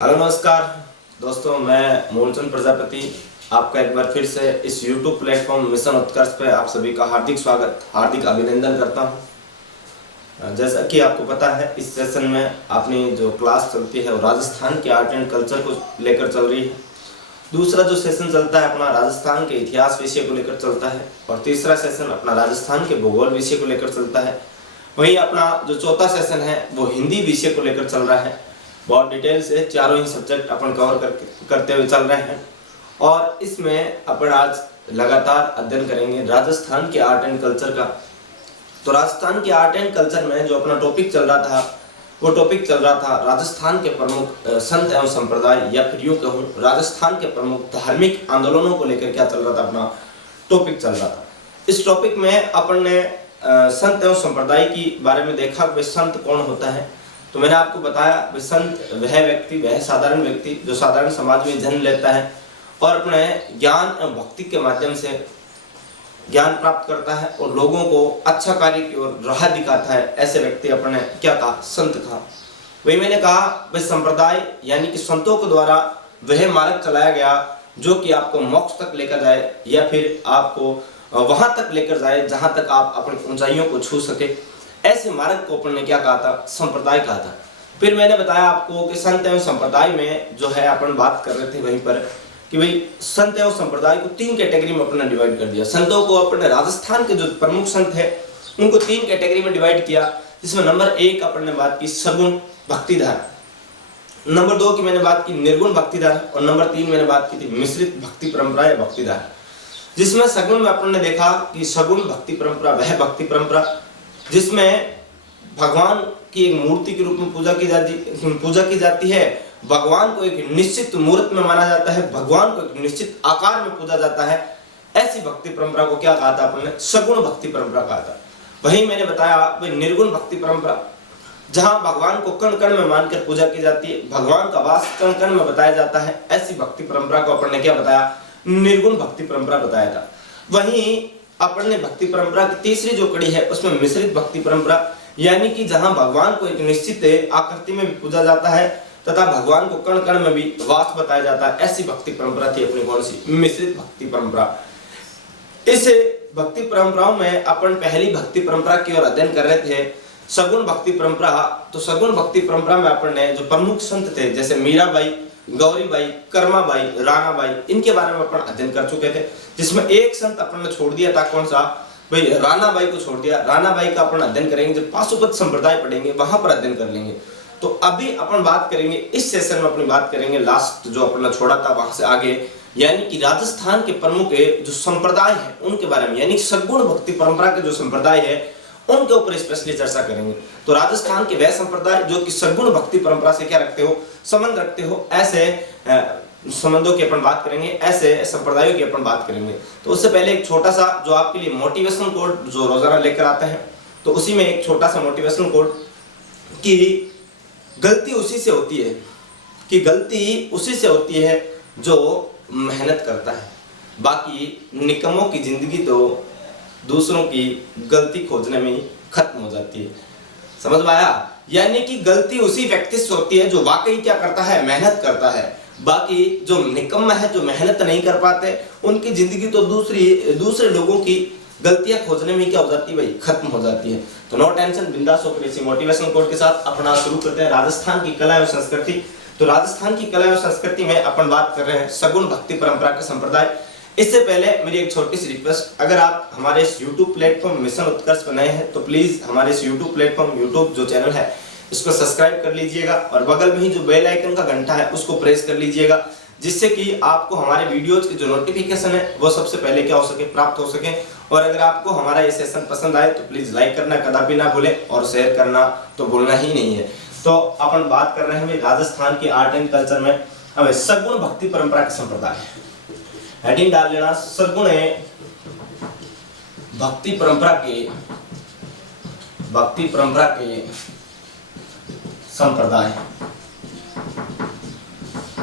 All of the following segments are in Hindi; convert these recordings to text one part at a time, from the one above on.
हेलो नमस्कार दोस्तों, मैं मूलचंद प्रजापति आपका एक बार फिर से इस YouTube प्लेटफॉर्म मिशन उत्कर्ष पे आप सभी का हार्दिक अभिनंदन करता हूं। जैसा कि आपको पता है, इस सेशन में अपनी जो क्लास चलती है वो राजस्थान के आर्ट एंड कल्चर को लेकर चल रही है। दूसरा जो सेशन चलता है अपना राजस्थान के इतिहास विषय को लेकर चलता है और तीसरा सेशन अपना राजस्थान के भूगोल विषय को लेकर चलता है। वहीं अपना जो चौथा सेशन है वो हिंदी विषय को लेकर चल रहा है। बहुत डिटेल से चारों ही सब्जेक्ट अपन कवर करते हुए चल रहे हैं और इसमें अपन आज लगातार अध्ययन करेंगे राजस्थान के आर्ट एंड कल्चर का। तो राजस्थान के आर्ट एंड कल्चर में जो अपना टॉपिक चल रहा था वो टॉपिक चल रहा था राजस्थान के प्रमुख संत एवं संप्रदाय, या फिर यूँ कहूँ राजस्थान के प्रमुख धार्मिक आंदोलनों को लेकर क्या चल रहा था, अपना टॉपिक चल रहा था। इस टॉपिक में अपन ने संत एवं संप्रदाय की बारे में देखा कि संत कौन होता है। तो मैंने आपको बताया संत वह साधारण व्यक्ति जो साधारण समाज में जन्म लेता है और अपने ज्ञान एवं भक्ति के माध्यम से ज्ञान प्राप्त करता है और लोगों को अच्छा कार्य की ओर राह दिखाता है। ऐसे व्यक्ति अपने क्या कहा, संत कहा। वही मैंने कहा वह संप्रदाय यानी कि संतों के द्वारा वह मार्ग चलाया गया जो कि आपको मोक्ष तक लेकर जाए या फिर आपको वहां तक लेकर जाए जहां तक आप अपनी ऊंचाइयों को छू सके। ऐसे मार्ग को अपन ने क्या कहा था, संप्रदाय कहा था। फिर मैंने बताया आपको कि संत एवं संप्रदाय में जो है अपन बात कर रहे थे वहीं पर कि भाई संत एवं संप्रदाय को तीन कैटेगरी में अपन ने डिवाइड कर दिया। संतों को अपन ने राजस्थान के जो प्रमुख संत है उनको तीन कैटेगरी में डिवाइड किया, जिसमें नंबर 1 अपन ने बात की सगुण भक्तिधारा, नंबर 2 की मैंने बात की निर्गुण भक्तिधारा और नंबर 3 मैंने बात की थी मिश्रित भक्ति परंपरा या भक्तिधारा। जिसमें सगुण में अपन ने देखा कि सगुण भक्ति परंपरा वह भक्ति परंपरा जिसमें भगवान की एक मूर्ति के रूप में पूजा की जाती है, भगवान को एक निश्चित मूर्त में माना जाता है, भगवान को एक निश्चित आकार में पूजा जाता है। ऐसी भक्ति परंपरा को क्या कहा था अपन ने, सगुण भक्ति परंपरा कहा था। वहीं मैंने बताया भाई निर्गुण भक्ति परंपरा, जहां भगवान को कण कण में मानकर पूजा की जाती है, भगवान का वास कण कण में बताया जाता है। ऐसी भक्ति परंपरा को अपन ने क्या बताया, निर्गुण भक्ति परंपरा बताया था। वहीं अपन ने भक्ति परंपरा की तीसरी जो कड़ी है उसमें मिश्रित भक्ति परंपरा, यानी कि जहां भगवान को एक निश्चित आकृति में भी पूजा जाता है तथा भगवान को कण कण में भी वास बताया जाता है। ऐसी भक्ति परंपरा थी अपनी कौन सी, मिश्रित भक्ति परंपरा। इस भक्ति परंपराओं में अपन पहली भक्ति परंपरा की ओर अध्ययन कर रहे थे, सगुण भक्ति परंपरा। तो सगुण भक्ति परंपरा में अपन ने जो प्रमुख संत थे जैसे मीराबाई, गौरीबाई, कर्माबाई, राणाबाई, इनके बारे में अपन अध्ययन कर चुके थे। जिसमें एक संत अपन ने छोड़ दिया था, कौन सा भाई, राणाबाई को छोड़ दिया। राणाबाई का अपन अध्ययन करेंगे जब पाशुपत संप्रदाय पढ़ेंगे वहां पर अध्ययन कर लेंगे। तो अभी अपन बात करेंगे इस सेशन में अपनी बात करेंगे लास्ट जो अपन ने छोड़ा था वहां से आगे, यानी कि राजस्थान के प्रमुख जो संप्रदाय है उनके बारे में, यानी सगुण भक्ति परंपरा के जो संप्रदाय है उनके ऊपर स्पेशली चर्चा करेंगे। तो राजस्थान के वह संप्रदाय जो कि सगुण भक्ति परंपरा से क्या रखते हो, संबंध रखते हो, ऐसे संबंधों की अपन बात करेंगे, ऐसे संप्रदायों की अपन बात करेंगे। तो उससे पहले एक छोटा सा जो आपके लिए मोटिवेशनल कोड जो रोजाना लेकर आते हैं, तो उसी में एक छोटा सा मोटिवेशनल कोड कि गलती उसी से होती है, कि गलती उसी से होती है जो मेहनत करता है, बाकी निकम्मों की जिंदगी तो दूसरों की गलती खोजने में खत्म हो जाती है। समझ में आया? यानी कि गलती उसी व्यक्ति से होती है जो वाकई क्या करता है, मेहनत करता है, बाकी जो निकम्मा है जो मेहनत नहीं कर पाते उनकी जिंदगी तो दूसरे लोगों की गलतियां खोजने में क्या हो जाती है भाई, खत्म हो जाती है। तो नो टेंशन, बिंदास होकर इसी मोटिवेशनल कोड के साथ अपना शुरू करते हैं राजस्थान की कला एवं संस्कृति। तो राजस्थान की कला एवं संस्कृति में अपन बात कर रहे हैं सगुण भक्ति परंपरा के संप्रदाय। इससे पहले मेरी एक छोटी सी रिक्वेस्ट, अगर आप हमारे इस YouTube प्लेटफॉर्म मिशन उत्कर्ष पर नए हैं तो प्लीज हमारे इस YouTube प्लेटफॉर्म YouTube जो चैनल है इसको सब्सक्राइब कर लीजिएगा और बगल में ही जो बेल आइकन का घंटा है उसको प्रेस कर लीजिएगा, जिससे कि आपको हमारे वीडियोज की जो नोटिफिकेशन है वो सबसे पहले क्या हो सके, प्राप्त हो सके। और अगर आपको हमारा ये सेशन पसंद आए तो प्लीज लाइक करना कदापि ना भूलें और शेयर करना तो भूलना ही नहीं है। तो अपन बात कर रहे हैं राजस्थान के आर्ट एंड कल्चर में हमें सगुण भक्ति परंपरा के संप्रदाय। हेडिंग डाल लेना, सगुण भक्ति परंपरा के संप्रदाय।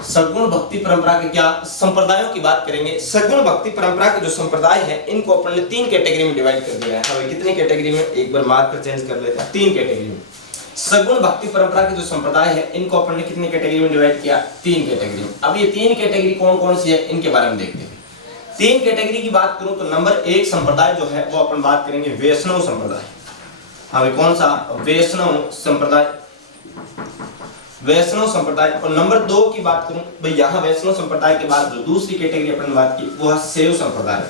सगुण भक्ति परंपरा के क्या संप्रदायों की बात करेंगे। सगुण भक्ति परंपरा के जो संप्रदाय है इनको अपन ने तीन कैटेगरी में डिवाइड कर दिया है। हमें कितनी कैटेगरी में, एक बार मार्कर चेंज कर लेते हैं, तीन कैटेगरी में। सगुण भक्ति परंपरा के जो संप्रदाय है इनको अपन ने कितनी कैटेगरी में डिवाइड किया? 3 कैटेगरी में। अब ये 3 कैटेगरी कौन कौन सी है इनके बारे में देखते हैं। 3 कैटेगरी की बात करूं तो नंबर 1 संप्रदाय जो है वो अपन बात करेंगे वैष्णव संप्रदाय। हाँ, कौन सा? वैष्णव संप्रदाय, वैष्णव संप्रदाय। और नंबर 2 की बात करूं भाई, यहाँ वैष्णव संप्रदाय के बाद जो दूसरी कैटेगरी अपन ने बात की वो है शैव संप्रदाय।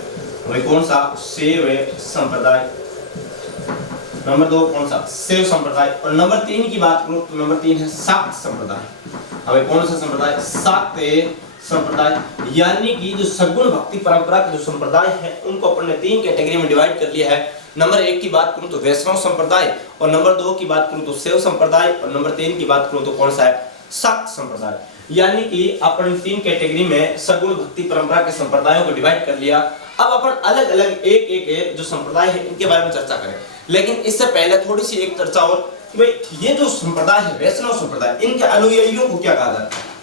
भाई कौन सा? शैव संप्रदाय। नंबर 2 कौन सा? शैव संप्रदाय। और नंबर 3 की बात करूं तो नंबर 3 है शाक्त संप्रदाय। अब कौन सा संप्रदाय? शाक्त संप्रदाय। यानी कि जो सगुण भक्ति परंपरा के जो संप्रदाय है उनको अपन ने 3 कैटेगरी में डिवाइड कर लिया है। नंबर 1 की बात करूं तो वैष्णव संप्रदाय, और नंबर 2 की बात करूं तो शैव संप्रदाय, और नंबर 3 की बात करूं तो कौन सा है? शाक्त संप्रदाय। यानी कि अपन 3 कैटेगरी में सगुण भक्ति परंपरा के संप्रदायों को डिवाइड कर लिया। अब अपन अलग अलग एक एक जो संप्रदाय है इनके बारे में चर्चा करें, लेकिन इससे पहले थोड़ी सी एक चर्चा और कि भाई ये जो संप्रदाय है वैष्णव संप्रदाय, इनके अनुयायियों को क्या कहा जाता है?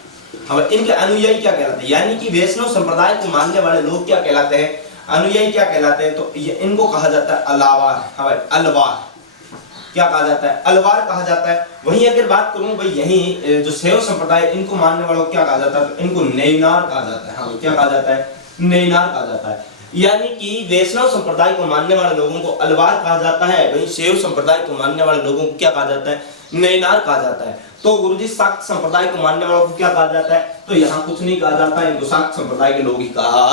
अब इनके अनुयायी क्या कहलाते हैं? यानी कि वैष्णव संप्रदाय को मानने वाले लोग क्या कहलाते हैं? अनुयायी क्या कहलाते हैं? तो इनको कहा जाता है अलावार। हाँ, अलवार क्या कहा जाता है? अलवार कहा जाता है। वहीं अगर बात करूं भाई यही जो शैव संप्रदाय इनको मानने वालों को क्या कहा जाता है? तो इनको नैनार कहा जाता है। हाँ, क्या कहा जाता है? नैनार कहा जाता है। यानी कि वैष्णव संप्रदाय को मानने वाले लोगों को अलवार कहा जाता है, वहीं शैव संप्रदाय को मानने वाले लोगों को क्या कहा जाता है? नैनार कहा जाता है। तो गुरुजी शाक्त संप्रदाय को मानने वालों को क्या कहा जाता है? तो यहाँ कुछ नहीं कहा जाता है, इनको शाक्त संप्रदाय के लोग ही कहा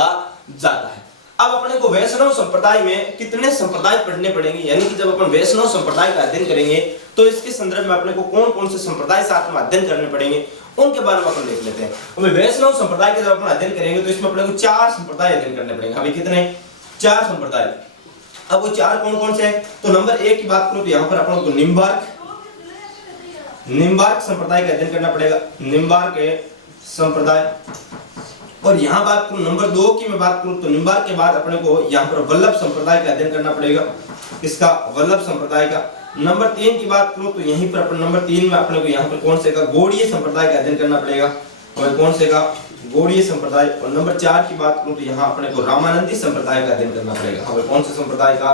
जाता है। अब अपने को वैष्णव संप्रदाय में कितने संप्रदाय पढ़ने पड़ेंगे, यानी कि जब अपन वैष्णव संप्रदाय का अध्ययन करेंगे तो इसके संदर्भ में अपने को कौन कौन से संप्रदाय साथ में अध्ययन करने पड़ेंगे उनके बारे में अपन देख लेते हैं। अब वैष्णव संप्रदाय के जब अपन अध्ययन करेंगे तो इसमें अपने को 4 संप्रदाय अध्ययन करने पड़ेंगे। अभी कितने? 4 संप्रदाय। अब वो 4 कौन कौन से हैं? तो नंबर 1 की बात करूं तो यहाँ पर अपन को निम्बार्क संप्रदाय का अध्ययन करना पड़ेगा, निम्बार्क संप्रदाय। और यहाँ बात करूं नंबर 2 की मैं बात करूं तो निम्बार्क के बाद अपने को यहाँ पर वल्लभ संप्रदाय का अध्ययन करना पड़ेगा, इसका वल्लभ संप्रदाय का। नंबर 3 की बात करूं तो यहीं पर अपन नंबर 3 में अपने को यहाँ पर कौन से का? गौड़ीय संप्रदाय का अध्ययन करना पड़ेगा, और कौन से का? गौड़ीय संप्रदाय। और नंबर 4 की बात करूं तो यहाँ अपने को रामानंदी संप्रदाय का अध्ययन करना पड़ेगा। हमें कौन से संप्रदाय का?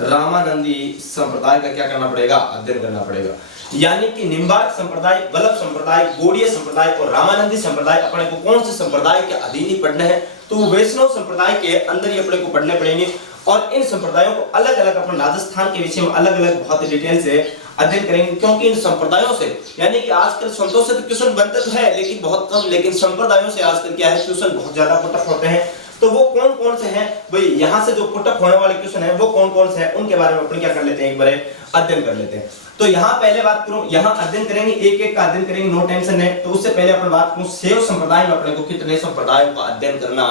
रामानंदी संप्रदाय का क्या करना पड़ेगा? अध्ययन करना पड़ेगा। यानी कि निम्बार्क संप्रदाय, वल्लभ संप्रदाय, गौड़ीय संप्रदाय और रामानंदी संप्रदाय अपने को कौन से संप्रदाय के अधीन ही पढ़ने हैं? तो वैष्णव संप्रदाय के अंदर ही अपने को पढ़ने पड़ेंगे। और इन संप्रदायों को अलग अलग अपन राजस्थान के विषय में अलग अलग बहुत डिटेल से अध्ययन करेंगे, क्योंकि इन संप्रदायों से, यानी कि आजकल संतों से तो क्वेश्चन बनते तो है लेकिन बहुत कम, लेकिन संप्रदायों से आजकल क्या है क्वेश्चन बहुत ज्यादा पुटअप होते हैं। तो वो कौन कौन से हैं भाई? यहाँ से जो पुटअप होने वाले क्वेश्चन है वो कौन कौन से हैं उनके बारे में अपन क्या कर लेते हैं, एक बार अध्ययन कर लेते हैं। तो यहाँ पहले बात करूं, यहाँ अध्ययन करेंगे एक एक का अध्ययन करेंगे, नो टेंशन है। तो उससे पहले अपन बात करूं शैव संप्रदाय में अपने को कितने संप्रदायों का अध्ययन करना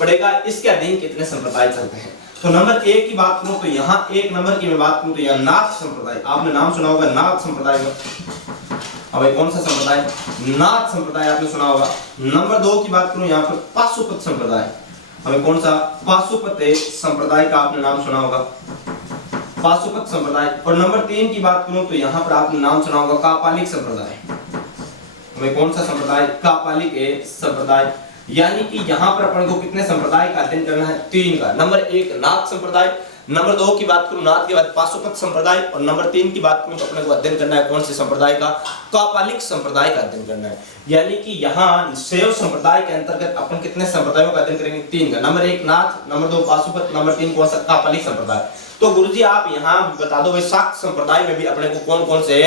पड़ेगा, इसके अधीन कितने संप्रदाय चलते हैं। तो नंबर 1 की बात करूं तो यहाँ 1 नंबर की मैं बात करूं तो यहाँ नाथ संप्रदाय, आपने नाम सुना होगा नाथ संप्रदाय का। अब कौन सा संप्रदाय? नाथ संप्रदाय आपने सुना होगा। नंबर 2 की बात करूं यहाँ पर पाशुपत संप्रदाय, हमें कौन सा? पाशुपत संप्रदाय का आपने नाम सुना होगा, पाशुपत संप्रदाय। और नंबर 3 की बात करूं तो यहाँ पर आपने नाम सुना होगा कापालिक संप्रदाय, हमें कौन सा संप्रदाय? कापालिक संप्रदाय। यानी कि यहाँ पर अपन को कितने संप्रदाय का अध्ययन करना है? 3 का। नंबर 1 नाथ संप्रदाय, नंबर 2 की बात करूं नाथ के बाद पाशुपत संप्रदाय, और नंबर 3 की बात करूं तो अपने को अध्ययन करना है कौन से संप्रदाय का? कापालिक संप्रदाय का अध्ययन करना है। यानी कि यहाँ शैव संप्रदाय के अंतर्गत अपन कितने संप्रदायों का अध्ययन करेंगे? 3 का। नंबर 1 नाथ, नंबर 2 पाशुपत, नंबर 3 कौन सा? कापालिक संप्रदाय। तो गुरुजी आप यहाँ बता दो भाई शाक्त संप्रदाय में भी अपने को कौन कौन से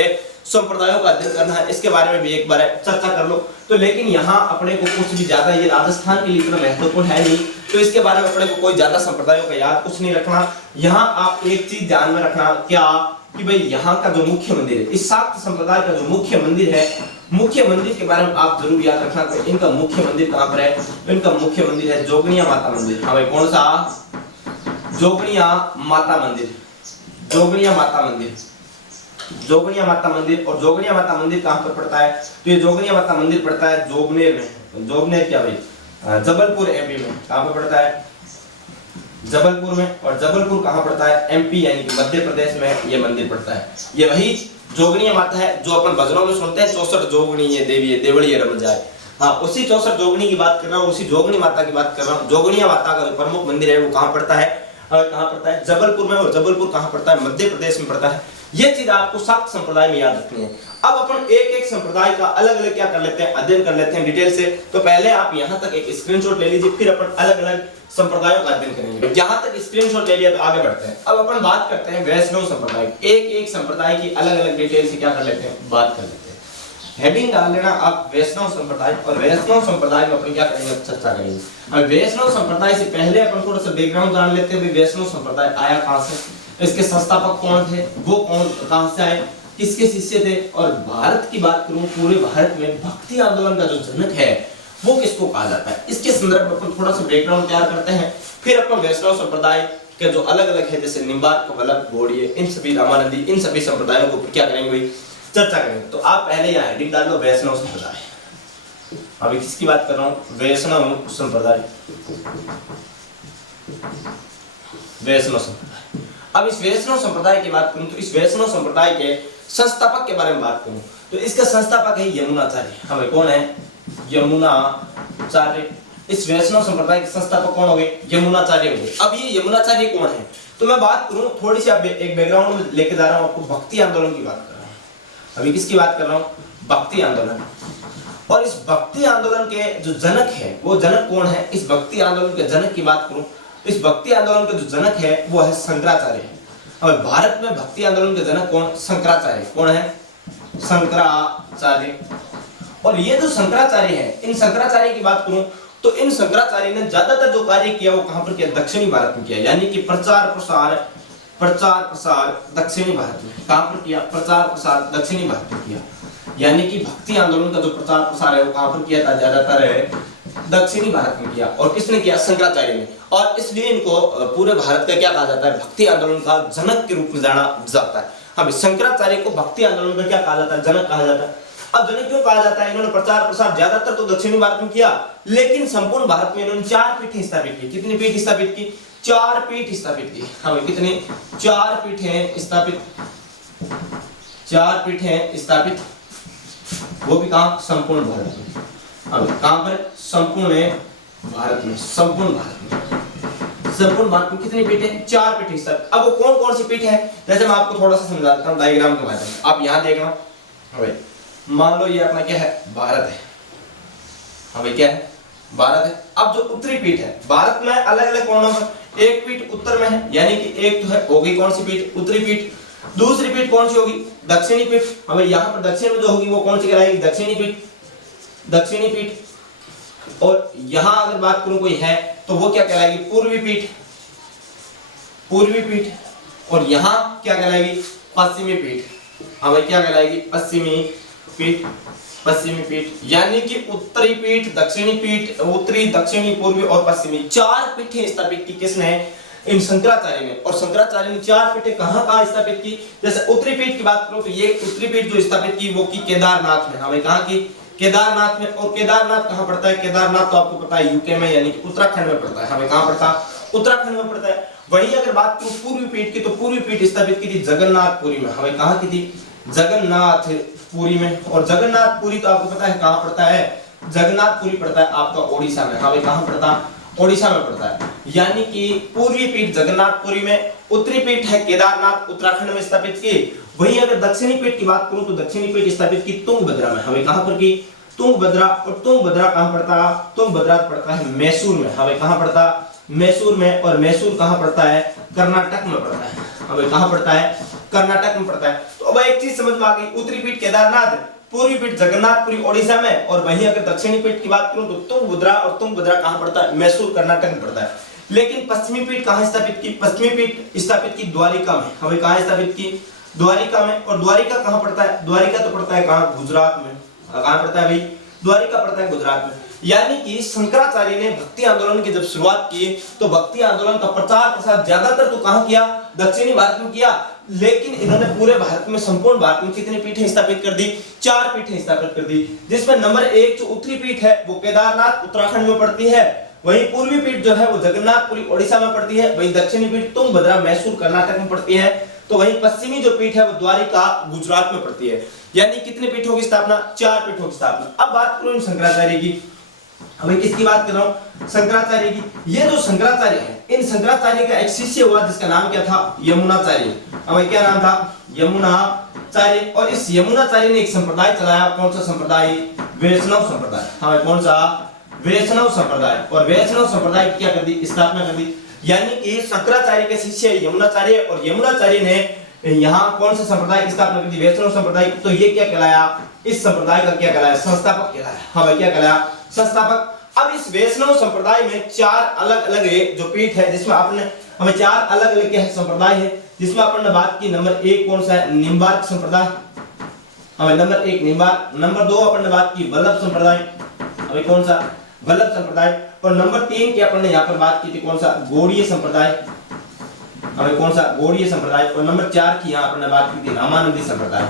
संप्रदायों का अध्ययन करना है, इसके बारे में भी एक बार चर्चा कर लो। तो लेकिन यहाँ अपने को कुछ भी ज्यादा, ये राजस्थान के लिए इतना महत्वपूर्ण है नहीं, तो इसके बारे में अपने को कोई ज्यादा संप्रदायों का याद कुछ नहीं रखना। यहाँ आप एक चीज ध्यान में रखना, क्या कि भाई यहाँ का जो मुख्य मंदिर है, इस शाक्त संप्रदाय का जो मुख्य मंदिर है, मुख्य मंदिर के बारे में आप जरूर याद रखना। तो इनका मुख्य मंदिर कहाँ पर है? इनका मुख्य मंदिर है जोगनिया माता मंदिर। हाँ भाई कौन सा? जोगनिया माता मंदिर, जोगनिया माता मंदिर, जोगनिया माता मंदिर। और जोगनिया माता मंदिर कहाँ पर पड़ता है? तो ये जोगनिया माता मंदिर पड़ता है जोगनेर में। जोगनेर क्या भाई? जबलपुर एमपी में। कहाँ पर पड़ता है? जबलपुर में। और जबलपुर कहाँ पड़ता है? एमपी यानी कि मध्य प्रदेश में ये मंदिर पड़ता है। ये वही जोगनिया माता है जो अपन भजनों में सुनते हैं, 64 जोगनी ये देवी है, देवड़ी रम जाए। हाँ, उसी 64 जोगनी की बात कर रहा हूँ, उसी जोगनी माता की बात कर रहा हूँ। जोगनिया माता का जो प्रमुख मंदिर है वो कहाँ पड़ता है? कहाँ पड़ता है? जबलपुर में। और जबलपुर कहाँ पड़ता है? मध्य प्रदेश में पड़ता है। ये चीज आपको शाक्त संप्रदाय में याद रखनी है। अब अपन एक एक संप्रदाय का अलग अलग क्या कर लेते हैं, अध्ययन कर लेते हैं डिटेल से। तो पहले आप यहाँ तक एक स्क्रीनशॉट ले लीजिए, फिर अपन अलग अलग संप्रदायों का अध्ययन करेंगे। यहाँ तक स्क्रीनशॉट ले लिया तो आगे बढ़ते हैं। अब अपन बात करते हैं वैष्णव संप्रदाय, एक एक संप्रदाय की अलग अलग डिटेल से क्या कर लेते हैं, बात कर लेते हैं। हेडिंग डाल लेना आप वैष्णव संप्रदाय, और वैष्णव संप्रदाय में अपन क्या करेंगे, चर्चा करेंगे। अब वैष्णव संप्रदाय से पहले अपन थोड़ा सा बैकग्राउंड जान लेते हैं। वैष्णव संप्रदाय आया कहां से, इसके संस्थापक कौन थे, वो कौन कहां से आए, किसके शिष्य थे, और भारत की बात करूं पूरे भारत में भक्ति आंदोलन का जो जनक है वो किसको कहा जाता है, इसके संदर्भ में अपन थोड़ा सा बैकग्राउंड तैयार करते हैं। फिर अपन वैष्णव संप्रदाय के जो अलग अलग है, जैसे निम्बार्क, वल्लभ, गौड़ीय, इन सभी रामानंदी, इन सभी संप्रदायों को क्या करेंगे भाई, चर्चा करेंगे। तो आप पहले यहाँ हेडिंग डाल लो वैष्णव संप्रदाय। अभी किसकी बात कर रहा हूं, वैष्णव संप्रदाय, वैष्णव संप्रदाय। अब इस वैष्णव संप्रदाय की बात करूं तो इस वैष्णव संप्रदाय के संस्थापक के बारे में बात करूं तो इसका संस्थापक है यमुनाचार्य। हमें कौन है, यमुनाचार्य। इस वैष्णव संप्रदाय के संस्थापक कौन हो गए, यमुनाचार्य हो गए। अब ये यमुनाचार्य कौन है, तो मैं बात करूं थोड़ी सी एक बैकग्राउंड में लेके जा रहा हूं आपको, भक्ति आंदोलन की बात कर रहा हूं। अभी किसकी बात कर रहा हूं, भक्ति आंदोलन। और इस भक्ति आंदोलन के जो जनक है वो जनक कौन है, इस भक्ति आंदोलन के जनक की बात करूं, इस भक्ति आंदोलन के जो जनक है वो है शंकराचार्य। और भारत में भक्ति आंदोलन के जनक कौन, शंकराचार्य। कौन है, शंकराचार्य। और ये जो शंकराचार्य है, इन शंकराचार्य की बात करूं तो इन शंकराचार्य ने ज्यादातर जो कार्य किया वो कहां पर किया, दक्षिणी भारत में किया। यानी कि प्रचार प्रसार दक्षिणी भारत में। कहां पर किया, प्रचार प्रसार दक्षिणी भारत में किया। यानी कि भक्ति आंदोलन का जो प्रचार प्रसार है वो कहां पर किया था, ज्यादातर है दक्षिणी भारत में किया। और किसने किया, शंकराचार्य ने। और इसलिए इनको पूरे भारत का क्या कहा जाता है, भक्ति आंदोलन का जनक के रूप में जाना जाता है। अब शंकराचार्य को भक्ति आंदोलन का क्या कहा जाता है, जनक कहा जाता है। अब जनक क्यों कहा जाता है, इन्होंने प्रचार प्रसार ज्यादातर तो दक्षिणी भारत में किया, लेकिन संपूर्ण भारत में इन्होंने 4 पीठें स्थापित की। कितनी पीठ स्थापित की, 4 पीठ स्थापित की। हाँ, कितनी, 4 पीठें स्थापित, 4 पीठें स्थापित, वो भी कहां, संपूर्ण भारत में। अब कहां पर, संपूर्ण भारत में, संपूर्ण भारत में, संपूर्ण भारत में कितनी पीठें, 4 पीठें स्थापित। अब वो कौन कौन सी पीठ है, जैसे मैं आपको थोड़ा सा समझाता हूं डायग्राम के माध्यम से। आप यहां देखना, हमें मान लो ये अपना क्या है, भारत है। हमें क्या है, भारत है। अब जो उत्तरी पीठ है, भारत में अलग अलग कोनों पर एक पीठ उत्तर में है, यानी कि एक तो है होगी कौन सी पीठ, उत्तरी पीठ। दूसरी पीठ कौन सी होगी, दक्षिणी पीठ। हमें यहाँ पर दक्षिण में जो होगी वो कौन सी कहलाएगी, दक्षिणी पीठ, दक्षिणी पीठ। और यहाँ अगर बात करूं कोई है तो वो क्या कहलाएगी, पूर्वी पीठ, पूर्वी पीठ। और यहाँ क्या कहलाएगी, पश्चिमी पीठ। हमें क्या कहलाएगी, पश्चिमी पीठ, पश्चिमी पीठ। यानी कि उत्तरी पीठ, दक्षिणी पीठ, उत्तरी, दक्षिणी, पूर्वी और पश्चिमी 4 पीठें स्थापित की किसने, इन शंकराचार्य ने। और शंकराचार्य ने 4 पीठें कहां स्थापित की, जैसे उत्तरी पीठ की बात करूं तो ये उत्तरी पीठ जो स्थापित की वो की केदारनाथ में। हमें कहां की, केदारनाथ में। और केदारनाथ कहां पड़ता है, केदारनाथ तो आपको पता है यूके में, यानी कि उत्तराखंड में पड़ता है। हमें कहां पड़ता है, उत्तराखंड में पड़ता है। वहीं अगर बात करूं पूर्वी पीठ की, तो पूर्वी पीठ स्थापित की थी जगन्नाथपुरी में। हमें कहां की थी, जगन्नाथपुरी में। और जगन्नाथपुरी तो आपको पता है कहां पड़ता है, जगन्नाथपुरी पड़ता है आपका ओडिशा में। हमें कहां पड़ता है, ओडिशा में पड़ता है। यानी कि पूर्वी पीठ जगन्नाथपुरी में, उत्तरी पीठ है केदारनाथ उत्तराखंड में स्थापित की। वहीं अगर दक्षिणी पीठ की बात करूं तो दक्षिणी पीठ स्थापित की तुंगभद्रा में। हमें कहां पर की, तुंगभद्रा। और तुंगभद्रा कहां पड़ता है, तुंगभद्रा पड़ता है मैसूर में। हमें कहां पड़ता, मैसूर में। और मैसूर कहां पड़ता है, कर्नाटक में पड़ता है। हमें कहां पड़ता है, कर्नाटक में पड़ता है। तो अब एक चीज समझ में आ गई, उत्तरी पीठ केदारनाथ, पूर्वी पीठ जगन्नाथपुरी ओडिशा में। और वहीं अगर दक्षिणी पीठ की बात करूं तो तुंगभद्रा। और तुंगभद्रा कहां पड़ता है, मैसूर कर्नाटक में पड़ता है। लेकिन पश्चिमी पीठ कहां स्थापित की, पश्चिमी पीठ स्थापित की द्वारिका में। हमें कहां स्थापित की, द्वारिका में। और द्वारिका कहां पड़ता है, द्वारिका तो पड़ता है कहां, गुजरात में। कहां पड़ता है भाई, द्वारिका पड़ता है गुजरात में। यानी कि शंकराचार्य ने भक्ति आंदोलन की जब शुरुआत की तो भक्ति आंदोलन का प्रचार प्रसार ज्यादातर तो कहां किया, दक्षिणी भारत में किया। लेकिन इन्होंने पूरे भारत में, संपूर्ण भारत में कितनी पीठें स्थापित कर दी, 4 पीठें स्थापित कर दी। जिसमें नंबर 1 जो उत्तरी पीठ है वो केदारनाथ उत्तराखंड में पड़ती है। वहीं पूर्वी पीठ जो है वो जगन्नाथपुरी ओडिशा में पड़ती है। वहीं दक्षिणी पीठ तुंगभद्रा मैसूर कर्नाटक में पड़ती है। तो वहीं पश्चिमी जो पीठ है वो द्वारिका गुजरात में पड़ती है। यानी कितने पीठों की स्थापना, 4 पीठों की स्थापना। अब बात करूं शंकराचार्य की, अभी किसकी बात कर रहा हूँ, शंकराचार्य की। ये जो शंकराचार्य है, इन शंकराचार्य का एक शिष्य हुआ जिसका नाम क्या था, यमुनाचार्य। अब क्या नाम था, यमुनाचार्य। और इस यमुनाचार्य ने एक संप्रदाय चलाया, कौन सा संप्रदाय, वैष्णव संप्रदाय। हाँ कौन सा, वैष्णव संप्रदाय। और वैष्णव संप्रदाय की क्या कर दी, स्थापना कर दी। यानी कि शंकराचार्य के शिष्य यमुनाचार्य, और यमुनाचार्य ने यहाँ कौन सा संप्रदाय की स्थापना कर दी, वैष्णव संप्रदाय। तो ये क्या कहलाया, इस संप्रदाय का क्या कहलाया, संस्थापक कहलाया। हाँ भाई क्या कहलाया, संस्थापक। अब इस वैष्णव संप्रदाय में चार अलग अलग जो पीठ है, जिसमें आपने हमें चार अलग अलग क्या है संप्रदाय है, जिसमें अपन ने बात की नंबर 1 कौन सा है, निम्बार्क संप्रदाय। हमें नंबर 1 निम्बार्क, नंबर 2 अपन ने बात की वल्लभ संप्रदाय, अभी कौन सा, वल्लभ संप्रदाय। और नंबर 3 की अपन ने यहाँ पर बात की थी कौन सा, गौड़ीय संप्रदाय, हमें कौन सा, गौड़ीय संप्रदाय। और नंबर 4 की यहाँ अपन ने बात की थी रामानंदी संप्रदाय,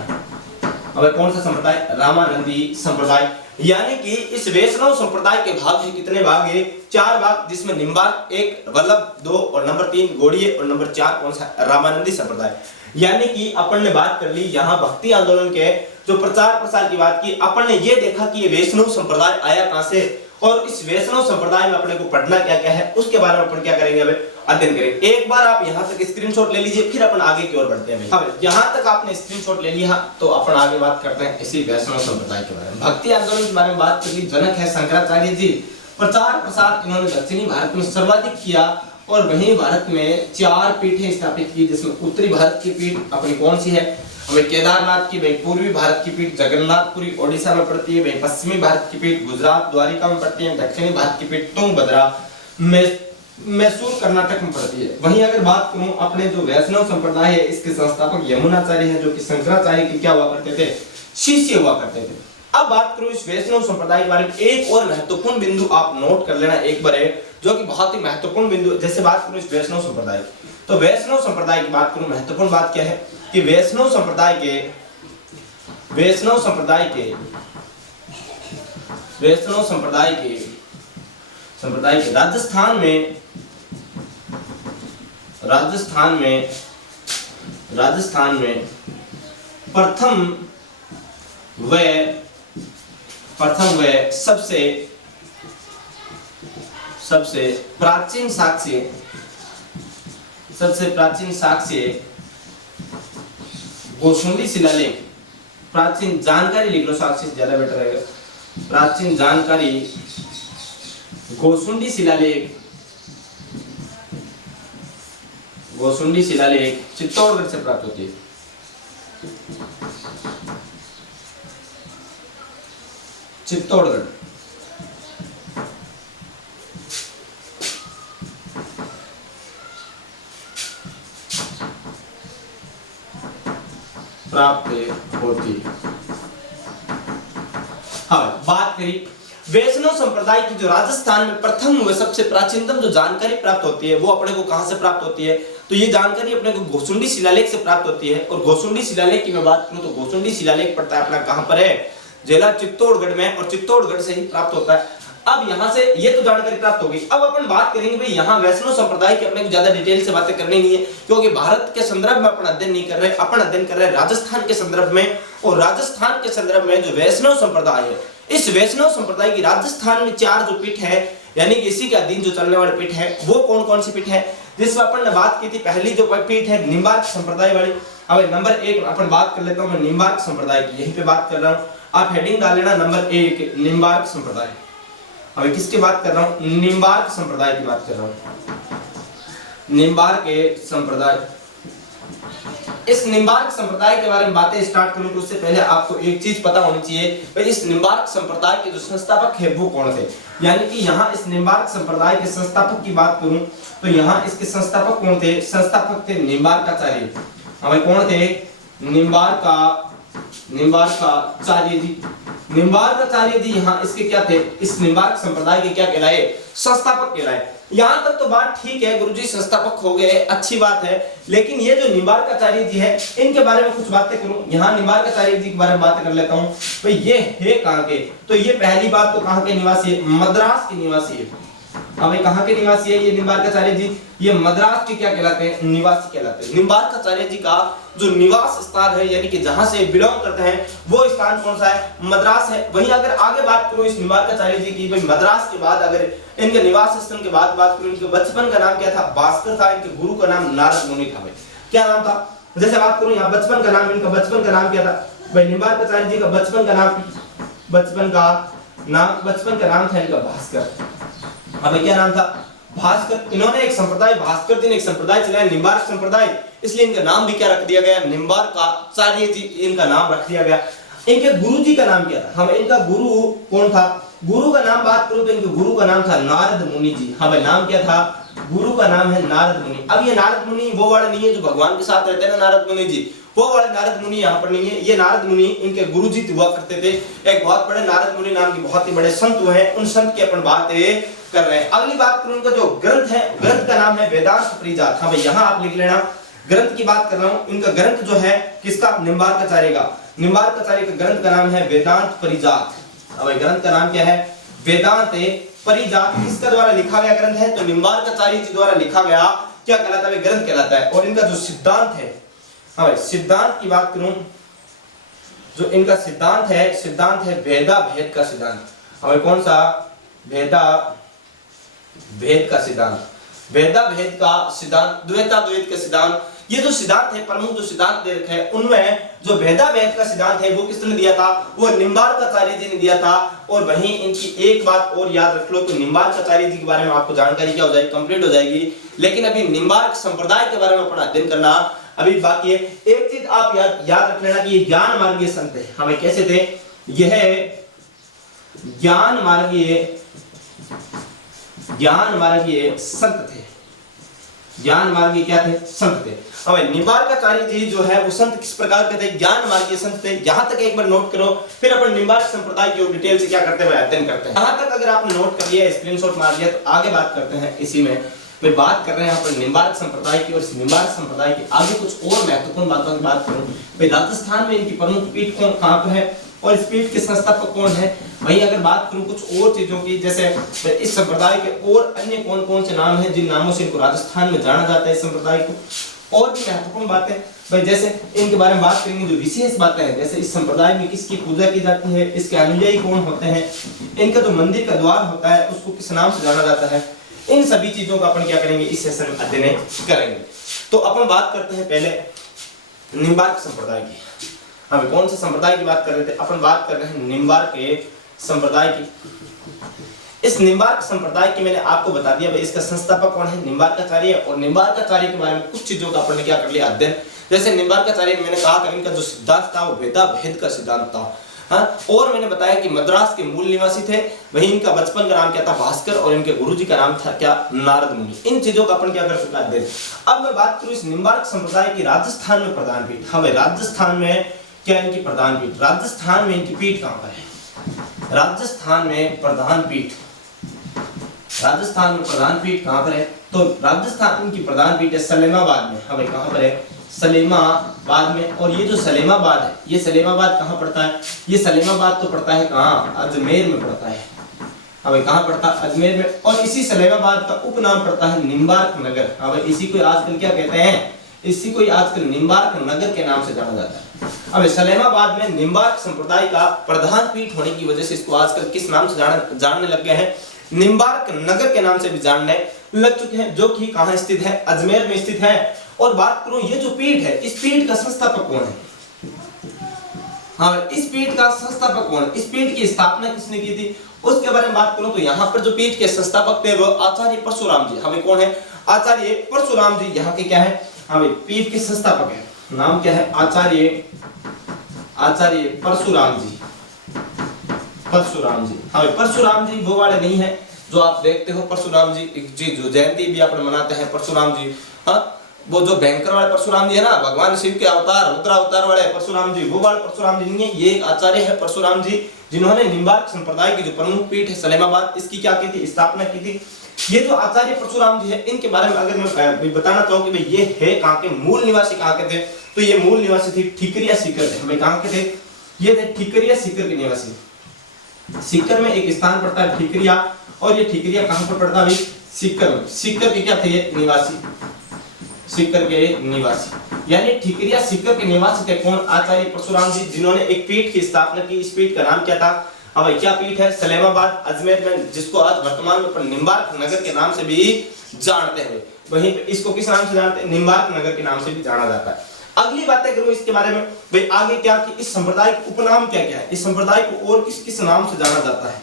हमें कौन सा संप्रदाय, रामानंदी संप्रदाय। यानी कि इस वैष्णव संप्रदाय के भाग से कितने भाग है, 4 भाग, जिसमें निम्बार्क 1, वल्लभ 2 और नंबर 3 गौड़ीय और नंबर 4 कौन सा, रामानंदी संप्रदाय। यानी कि अपन ने बात कर ली यहाँ भक्ति आंदोलन के जो प्रचार प्रसार की बात की। अपन ने ये देखा कि ये वैष्णव संप्रदाय आया कहां से, और इस वैष्णव संप्रदाय में अपने को पढ़ना क्या क्या है, उसके बारे में अपन क्या करेंगे, अब अध्ययन करेंगे। एक बार आप यहाँ तक स्क्रीनशॉट ले लीजिए, फिर अपन आगे की ओर बढ़ते हैं। अब यहाँ तक आपने स्क्रीनशॉट ले लिया तो अपन आगे बात करते हैं इसी वैष्णव संप्रदाय के बारे में। भक्ति आंदोलन के बारे में बात कर ली, जनक है शंकराचार्य जी। प्रचार प्रसार इन्होंने दक्षिणी भारत में सर्वाधिक किया, और वहीं भारत में 4 पीठें स्थापित की, जिसमें उत्तरी भारत की पीठ अपनी कौन सी है, हमें केदारनाथ की, वही पूर्वी भारत की पीठ जगन्नाथपुरी ओडिशा में पड़ती है, वही पश्चिमी भारत की पीठ गुजरात द्वारिका में पड़ती है, दक्षिणी भारत की पीठ तुंगभद्रा मैसूर कर्नाटक में पड़ती है। वहीं अगर बात करूं अपने जो वैष्णव संप्रदाय है, इसके संस्थापक यमुनाचार्य हैं, जो कि शंकराचार्य के क्या हुआ करते थे, शिष्य हुआ करते थे। अब बात करूं इस वैष्णव संप्रदाय के बारे में, एक और महत्वपूर्ण बिंदु आप नोट कर लेना एक बार है, जो कि बहुत ही महत्वपूर्ण बिंदु। जैसे बात करूं इस वैष्णव संप्रदाय, तो वैष्णव संप्रदाय की बात करूं, महत्वपूर्ण बात क्या है कि वैष्णव संप्रदाय के राजस्थान में प्रथम व सबसे प्राचीन साक्ष्य गोसुंडी शिलालेख, प्राचीन जानकारी लिख लो, साक्ष्य ज्यादा बेटर रहेगा। प्राचीन जानकारी गोसुंडी शिलालेख चित्तौड़गढ़ से प्राप्त होती है। चित्तौड़गढ़ प्राप्त होती। हाँ, बात करी वैष्णव संप्रदाय की जो राजस्थान में प्रथम व सबसे प्राचीनतम जो जानकारी प्राप्त होती है, वो अपने को कहां से प्राप्त होती है, तो ये जानकारी अपने को गोसुंडी शिलालेख से प्राप्त होती है। और गोसुंडी शिलालेख की मैं बात करूं तो गोसुंडी शिलालेख पड़ता है अपना कहां पर है, जिला चित्तौड़गढ़ में, और चित्तौड़गढ़ से ही प्राप्त होता है। अब यहाँ से ये तो जानकारी प्राप्त होगी। अब अपन बात करेंगे भाई यहाँ वैष्णव संप्रदाय की अपने को ज्यादा डिटेल से बातें करनी नहीं है, क्योंकि भारत के संदर्भ में अपन अध्ययन नहीं कर रहे, अपन अध्ययन कर रहे हैं राजस्थान के संदर्भ में। और राजस्थान के संदर्भ में जो वैष्णव संप्रदाय है, इस वैष्णव संप्रदाय की राजस्थान में 4 जो पीठ है, यानी कि इसी के अधीन जो चलने वाले पीठ है, वो कौन कौन सी पीठ है, जिसमें अपन ने बात की थी। पहली जो पीठ है निम्बार्क संप्रदाय वाली। अब नंबर 1 अपन बात कर लेता हूँ, मैं निम्बार्क संप्रदाय की यहीं पे बात कर रहा हूँ, आप हेडिंग डाल लेना नंबर 1 निम्बार्क संप्रदाय। अभी किसकी बात कर रहा हूं, निम्बार्क संप्रदाय की बात कर रहा हूं, निम्बार्क संप्रदाय। इस निम्बार्क संप्रदाय के बारे में बातें स्टार्ट करूं तो उससे पहले आपको एक चीज पता होनी चाहिए, भाई इस निम्बार्क संप्रदाय के जो संस्थापक है वो कौन थे। यानी कि यहाँ इस निम्बार्क संप्रदाय के संस्थापक की बात करूं तो यहाँ इसके संस्थापक कौन थे, संस्थापक थे निम्बार्काचार्य। हमें कौन थे, निम्बार्काचार्य जी। निम्बार्काचार्य जी यहाँ इसके क्या थे, इस निम्बार्क संप्रदाय के क्या कहलाए, संस्थापक कहलाए। यहाँ तक तो बात ठीक है, गुरुजी संस्थापक हो गए, अच्छी बात है। लेकिन ये जो निम्बार्काचार्य जी है, इनके बारे में कुछ बातें करूं। यहाँ निम्बार्काचार्य जी के बारे में बात कर लेता हूँ। भाई ये है कहाँ के, तो ये पहली बात तो कहाँ के निवासी है, मद्रास के निवासी है। हाँ भाई कहाँ के निवासी है ये निम्बार्काचार्य जी? ये मद्रास के क्या कहलाते हैं? निवासी कहलाते हैं। निम्बार्काचार्य जी का जो निवास स्थान है यानी कि जहां से बिलोंग करते हैं वो स्थान कौन सा है? मद्रास है। वहीं अगर आगे बात करो इस निम्बार्काचार्य जी की, भाई मद्रास के बाद अगर इनके निवास स्थान के बाद बात करो, इनके बचपन का नाम क्या था? भास्कर था। इनके गुरु का नाम नारद मुनि था। भाई क्या नाम था? जैसे बात करूं यहाँ बचपन का नाम, इनका बचपन का नाम क्या था? भाई निम्बार्काचार्य जी का बचपन का नाम था इनका भास्कर। हमें क्या नाम था? भास्कर। इन्होंने एक संप्रदाय, भास्कर जी ने एक संप्रदाय चलाया निम्बार्क संप्रदाय, इसलिए इनका नाम भी क्या रख दिया गया? निम्बार्काचार्य जी इनका नाम रख दिया गया। इनके गुरु जी का नाम क्या था? हम इनका गुरु कौन था? गुरु का नाम बात करूं तो इनके गुरु का नाम था नारद मुनि जी। हमें नाम क्या था? गुरु का नाम है नारद मुनि। अब ये नारद मुनि वो वाला नहीं है जो भगवान के साथ रहते हैं ना नारद मुनि जी, वो वाले नारद मुनि यहाँ पर नहीं है। ये नारद मुनि इनके गुरु जी हुआ करते थे, एक बहुत बड़े नारद मुनि नाम के बहुत ही बड़े संत हुए हैं, उन संत की अपन बात कर रहे हैं। अगली बात करूं उनका जो ग्रंथ है, ग्रंथ का नाम है वेदांत परिजात। हाँ भाई यहाँ आप लिख लेना, ग्रंथ की बात कर रहा हूँ। इनका ग्रंथ जो है किसका? निम्बार्काचार्य का। निम्बार्काचार्य का ग्रंथ का नाम है वेदांत परिजात। अब ग्रंथ का नाम क्या है? वेदांत परिजात। किसका द्वारा लिखा गया ग्रंथ है? तो निम्बार्काचार्य जी द्वारा लिखा गया क्या कहलाता है? ग्रंथ कहलाता है। और इनका जो सिद्धांत है, हाँ भाई सिद्धांत की बात करूं, जो इनका सिद्धांत है भेदा भेद का सिद्धांत। हमें कौन सा? भेदा भेद का सिद्धांत, भेदा भेद का सिद्धांत, द्वैता द्वैत का सिद्धांत। ये जो सिद्धांत है, प्रमुख जो सिद्धांत दे रखे हैं, उनमें जो भेदा भेद का सिद्धांत है वो किसने दिया था? वो निम्बार्काचार्य जी ने दिया था। और वहीं इनकी एक बात और याद रख लो कि निम्बार्काचार्य जी के बारे में आपको जानकारी क्या हो जाएगी? कंप्लीट हो जाएगी। लेकिन अभी निम्बार्क संप्रदाय के बारे में अपना अध्ययन करना अभी बाकी है। एक चीज आप याद रख लेना कि ये ज्ञान मार्गीय संत है। हमें कैसे थे? यह ज्ञान मार्गीय संत थे। ज्ञान मार्गीय क्या थे? संत थे। अब निम्बार्काचार्य जी जो है वो संत किस प्रकार के थे? ज्ञान मार्गीय संत थे। यहां तक एक बार नोट करो, फिर अपन निम्बार्क संप्रदाय की डिटेल से क्या करते हैं? अध्ययन करते हैं। यहां तक अगर आपने नोट कर लिया, स्क्रीनशॉट मार लिया, तो आगे बात करते हैं इसी में। फिर बात कर रहे हैं यहाँ पर निम्बार्क संप्रदाय की। और इस निम्बार्क संप्रदाय की आगे कुछ और महत्वपूर्ण बातों की बात करूं, भाई राजस्थान में इनकी प्रमुख पीठ कहां पर है और इस पीठ के संस्थापक कौन है? वहीं अगर बात करूं कुछ और चीजों की, जैसे इस संप्रदाय के और अन्य कौन कौन से नाम हैं जिन नामों से इनको राजस्थान में जाना जाता है इस संप्रदाय को, और भी महत्वपूर्ण बातें भाई जैसे इनके बारे में बात करेंगे। जो विशेष बातें हैं, जैसे इस संप्रदाय में किसकी पूजा की जाती है, इसके अनुयायी कौन होते हैं, इनका जो मंदिर का द्वार होता है उसको किस नाम से जाना जाता है, इन सभी चीजों का अपन क्या करेंगे? इस सेशन में अध्ययन करेंगे। तो अपन बात करते हैं पहले निम्बार्क संप्रदाय की। हम कौन से संप्रदाय की बात कर रहे थे? अपन बात कर रहे हैं निम्बार्क के संप्रदाय की। इस निम्बार्क संप्रदाय की मैंने आपको बता दिया भाई इसका संस्थापक कौन है? निम्बार्काचार्य। और निम्बार्काचार्य के बारे में कुछ चीजों का अपन ने क्या कर लिया? अध्ययन। जैसे निम्बार्काचार्य मैंने कहा कि इनका जो सिद्धांत था वो भेदा भेद का सिद्धांत था। हाँ, और मैंने बताया कि मद्रास के मूल निवासी थे। वहीं इनका बचपन का नाम क्या था? भास्कर। और इनके गुरुजी का नाम था क्या? नारद मुनि। इन चीजों का अपन क्या कर चुका है? अब मैं बात करूं इस निम्बार्क संप्रदाय की राजस्थान में प्रधान पीठ। हाँ भाई राजस्थान में क्या इनकी प्रधान पीठ? राजस्थान में इनकी पीठ कहां पर है? राजस्थान में प्रधान पीठ, राजस्थान में प्रधान पीठ कहां पर है? तो राजस्थान की प्रधान पीठ है सलेमाबाद में। हाँ भाई कहां पर है? सलेमाबाद में। और ये जो सलेमाबाद है, ये सलेमाबाद कहां पड़ता है? ये सलेमाबाद तो पड़ता है कहां? अजमेर में पड़ता है। हाँ भाई कहां पड़ता है? अजमेर में। और इसी सलेमाबाद का उपनाम पड़ता है निम्बार्क नगर। हाँ भाई इसी को आजकल क्या कहते हैं? इसी को आजकल निम्बार्क नगर के नाम से जाना जाता है। अब सलेमाबाद में निम्बार्क संप्रदाय का प्रधान पीठ होने की वजह से इसको आजकल किस नाम से जानने लग गए हैं? निम्बार्क नगर के नाम से भी जानने लग चुके हैं, जो कि कहां स्थित है? अजमेर में स्थित है। और बात करूं ये जो पीठ है, इस पीठ का संस्थापक कौन है? हाँ, इस पीठ का संस्थापक कौन है? इस पीठ की स्थापना किसने की थी उसके बारे में बात करूं तो यहाँ पर जो पीठ के संस्थापक थे वो आचार्य परशुराम जी। हमें कौन है? आचार्य परशुराम जी यहाँ के क्या है? हमें पीठ के संस्थापक है। नाम क्या है? आचार्य परशुराम जी। परशुराम जी। हमें परशुराम जी वो वाले नहीं है जो आप देखते हो परशुराम जी जो जयंती भी अपन मनाते हैं परशुराम जी। हाँ, वो जो भयंकर वाले परशुराम जी है ना, भगवान शिव के अवतार रुद्रावतार वाले परशुराम जी, वो वाले परशुराम जी नहीं है। ये एक आचार्य है परशुराम जी, जिन्होंने निम्बार्क संप्रदाय की जो प्रमुख पीठ है सलेमाबाद, इसकी क्या की थी? स्थापना की थी। ये जो आचार्य परशुराम जी है, इनके बारे में अगर मैं बताना चाहूँ कि भाई ये है कहाँ के? मूल निवासी कहाँ के थे? तो ये मूल निवासी थे ठीकरिया सीकर थे। हमें कहाँ के थे? ये थे ठीकरिया सीकर के निवासी। सीकर में एक स्थान पड़ता है ठीकरिया, और ये ठिकरिया कहां पर पड़ता है भाई? सीकर में। सीकर के क्या थे ये? निवासी। सीकर के निवासी, यानी ठिकरिया सीकर के निवासी थे। कौन? आचार्य परशुराम जी, जिन्होंने एक पीठ की स्थापना की। इस पीठ का नाम क्या था? हाँ भाई, क्या पीठ है? सलेमाबाद अजमेर में, जिसको आज वर्तमान में अपन निम्बार्क नगर के नाम से भी जानते हैं। वहीं पे इसको किस नाम से जानते हैं? निम्बार्क नगर के नाम से भी जाना जाता है। अगली बातें करूं इसके बारे में भाई, आगे क्या कि इस संप्रदाय का उपनाम क्या क्या है? इस संप्रदाय को और किस किस नाम से जाना जाता है?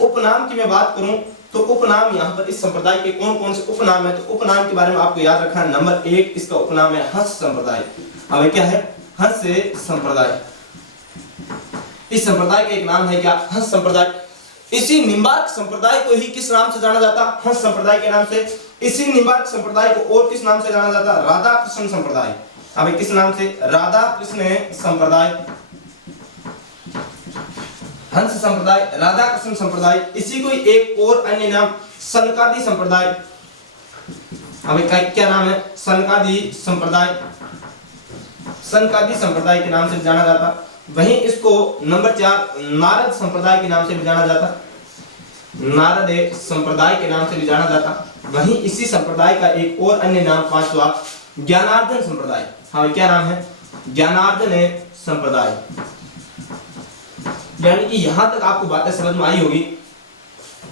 उपनाम की मैं बात करूं तो उपनाम यहाँ पर इस संप्रदाय के कौन कौन से उपनाम है? तो उपनाम के बारे में आपको याद रखना है। नंबर 1 इसका उपनाम है हंस संप्रदाय। अब क्या है? हंस संप्रदाय। इस संप्रदाय का एक नाम है क्या? हंस संप्रदाय। इसी निम्बार्क संप्रदाय को ही किस नाम से जाना जाता? हंस संप्रदाय के नाम से। इसी निम्बार्क संप्रदाय को और किस नाम से जाना जाता? राधा कृष्ण संप्रदाय। अब किस नाम से? राधा कृष्ण संप्रदाय। हंस संप्रदाय, राधा कृष्ण संप्रदाय। इसी को एक और अन्य नाम सनकादि संप्रदाय। अब क्या नाम है? सनकादि संप्रदाय। सनकादि संप्रदाय के नाम से जाना जाता। वहीं इसको नंबर 4 नारद संप्रदाय के नाम से भी जाना जाता। नारद संप्रदाय के नाम से भी जाना जाता। वहीं इसी संप्रदाय का एक और अन्य नाम 5वां ज्ञानार्जन संप्रदाय। हाँ, क्या नाम है? ज्ञानार्जन संप्रदाय। यानी कि यहां तक आपको बातें समझ में आई होगी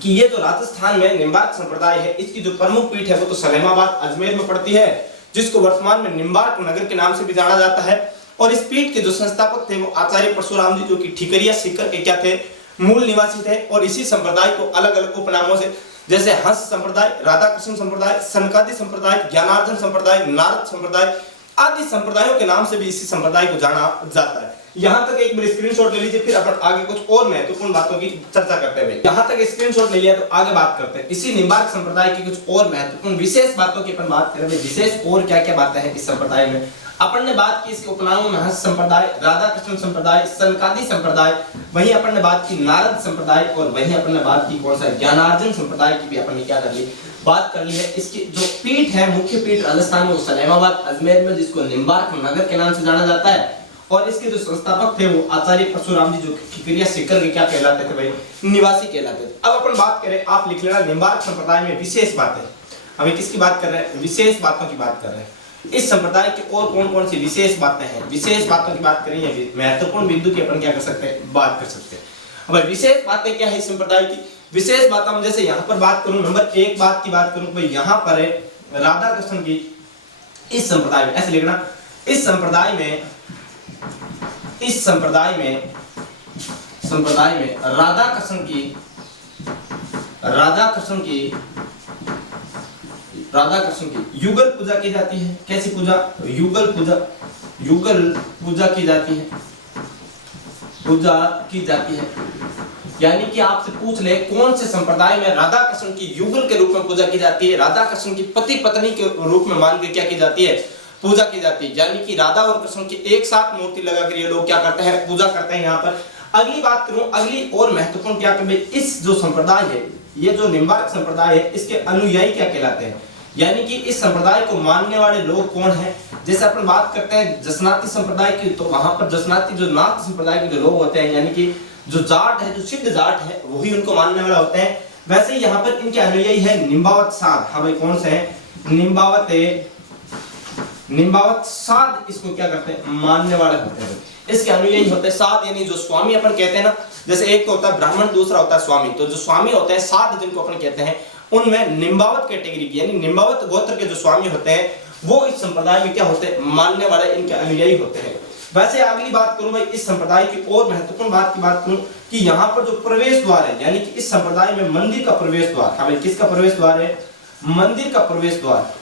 कि ये जो राजस्थान में निम्बार्क संप्रदाय है, इसकी जो प्रमुख पीठ है वो तो सलेमाबाद अजमेर में पड़ती है, जिसको वर्तमान में निम्बार्क नगर के नाम से भी जाना जाता है। और इस पीठ के जो संस्थापक थे वो आचार्य परशुराम जी, जो कि ठिकरिया सीकर के क्या थे? मूल निवासी थे। और इसी संप्रदाय को अलग अलग उपनामों से, जैसे हंस संप्रदाय, राधा कृष्ण संप्रदाय, सनकादि संप्रदाय, ज्ञानार्जन संप्रदाय, नारद संप्रदाय आदि संप्रदायों के नाम से भी इसी संप्रदाय को जाना जाता है। यहां तक एक बार स्क्रीनशॉट ले लीजिए, फिर अपन आगे कुछ और महत्वपूर्ण बातों की चर्चा करते हैं। यहां तक स्क्रीनशॉट ले लिया तो आगे बात करते हैं इसी निम्बार्क संप्रदाय की कुछ और महत्वपूर्ण विशेष बातों की अपन बात करेंगे। विशेष और क्या क्या बातें हैं इस संप्रदाय में? अपन ने बात की इसके उपनामों में हंस संप्रदाय, राधा कृष्ण संप्रदाय, सनकादि संप्रदाय। वहीं अपन ने बात की नारद संप्रदाय, और वहीं अपन ने बात की कौन सा? ज्ञानार्जन संप्रदाय की भी अपन ने क्या कर ली? बात कर ली है। इसकी जो पीठ है, मुख्य पीठ राजस्थान में, वो सलेमाबाद अजमेर में, जिसको निम्बार्क नगर के नाम से जाना जाता है। और इसके जो संस्थापक थे वो आचार्य परशुराम जी, जो ठिकरिया सीकर के क्या कहलाते थे भाई? निवासी कहलाते थे। अब अपन बात करें, आप लिख लेना निम्बार्क संप्रदाय में विशेष बातें। हमें किसकी बात कर रहे हैं? विशेष बातों की बात कर रहे हैं। इस संप्रदाय की और कौन कौन सी विशेष बातें हैं? विशेष बातों की बात करें या महत्वपूर्ण बिंदु की अपन क्या कर सकते हैं? बात कर सकते हैं। अब विशेष बातें क्या है इस संप्रदाय की? विशेष बात हम जैसे यहाँ पर बात करूं, नंबर 1 बात की बात करूं भाई, यहाँ पर है राधा कृष्ण की। इस संप्रदाय में ऐसे लिखना, इस संप्रदाय में राधा कृष्ण की युगल पूजा की जाती है। कैसी पूजा? युगल पूजा की जाती है। यानी कि आपसे पूछ ले कौन से संप्रदाय में राधा कृष्ण की युगल के रूप में पूजा की जाती है, राधा कृष्ण की पति पत्नी के रूप में मान के क्या की जाती है? पूजा की जाती है। यानी कि राधा और कृष्ण की एक साथ मूर्ति लगाकर ये लोग क्या करते हैं? पूजा करते हैं। यहाँ पर अगली बात करूं, अगली और महत्वपूर्ण क्या कि इस जो संप्रदाय है, ये जो निम्बार्क संप्रदाय है, इसके अनुयायी क्या कहलाते हैं? यानी कि इस संप्रदाय को मानने वाले लोग कौन हैं? जैसे अपन बात करते हैं जसनाती संप्रदाय की, तो वहां पर जसनाती जो नाथ संप्रदाय के जो लोग होते हैं, यानी कि जो जाट है, जो सिद्ध जाट है, वही उनको मानने वाला होते हैं। वैसे ही यहाँ पर इनके अनुयायी है निम्बावत साध। हाँ भाई, कौन से हैं? निम्बावत साध इसको क्या करते हैं? मानने वाले होते हैं। इसके अनुयायी होते हैं साध, यानी जो स्वामी अपन कहते हैं ना, जैसे एक तो होता है ब्राह्मण, दूसरा होता है स्वामी। तो जो स्वामी होते हैं, साध जिनको अपन कहते हैं, उनमें निम्बावत कैटेगरी की, यानी निम्बावत गोत्र के जो स्वामी होते हैं, वो इस संप्रदाय में क्या होते हैं? मानने वाले, इनके अनुयायी होते हैं। वैसे अगली बात करूं भाई, इस संप्रदाय की और महत्वपूर्ण बात की बात करूं कि यहाँ पर जो प्रवेश द्वार है, यानी कि इस संप्रदाय में मंदिर का प्रवेश द्वार। हाँ भाई, किसका प्रवेश द्वार है? मंदिर का प्रवेश द्वार।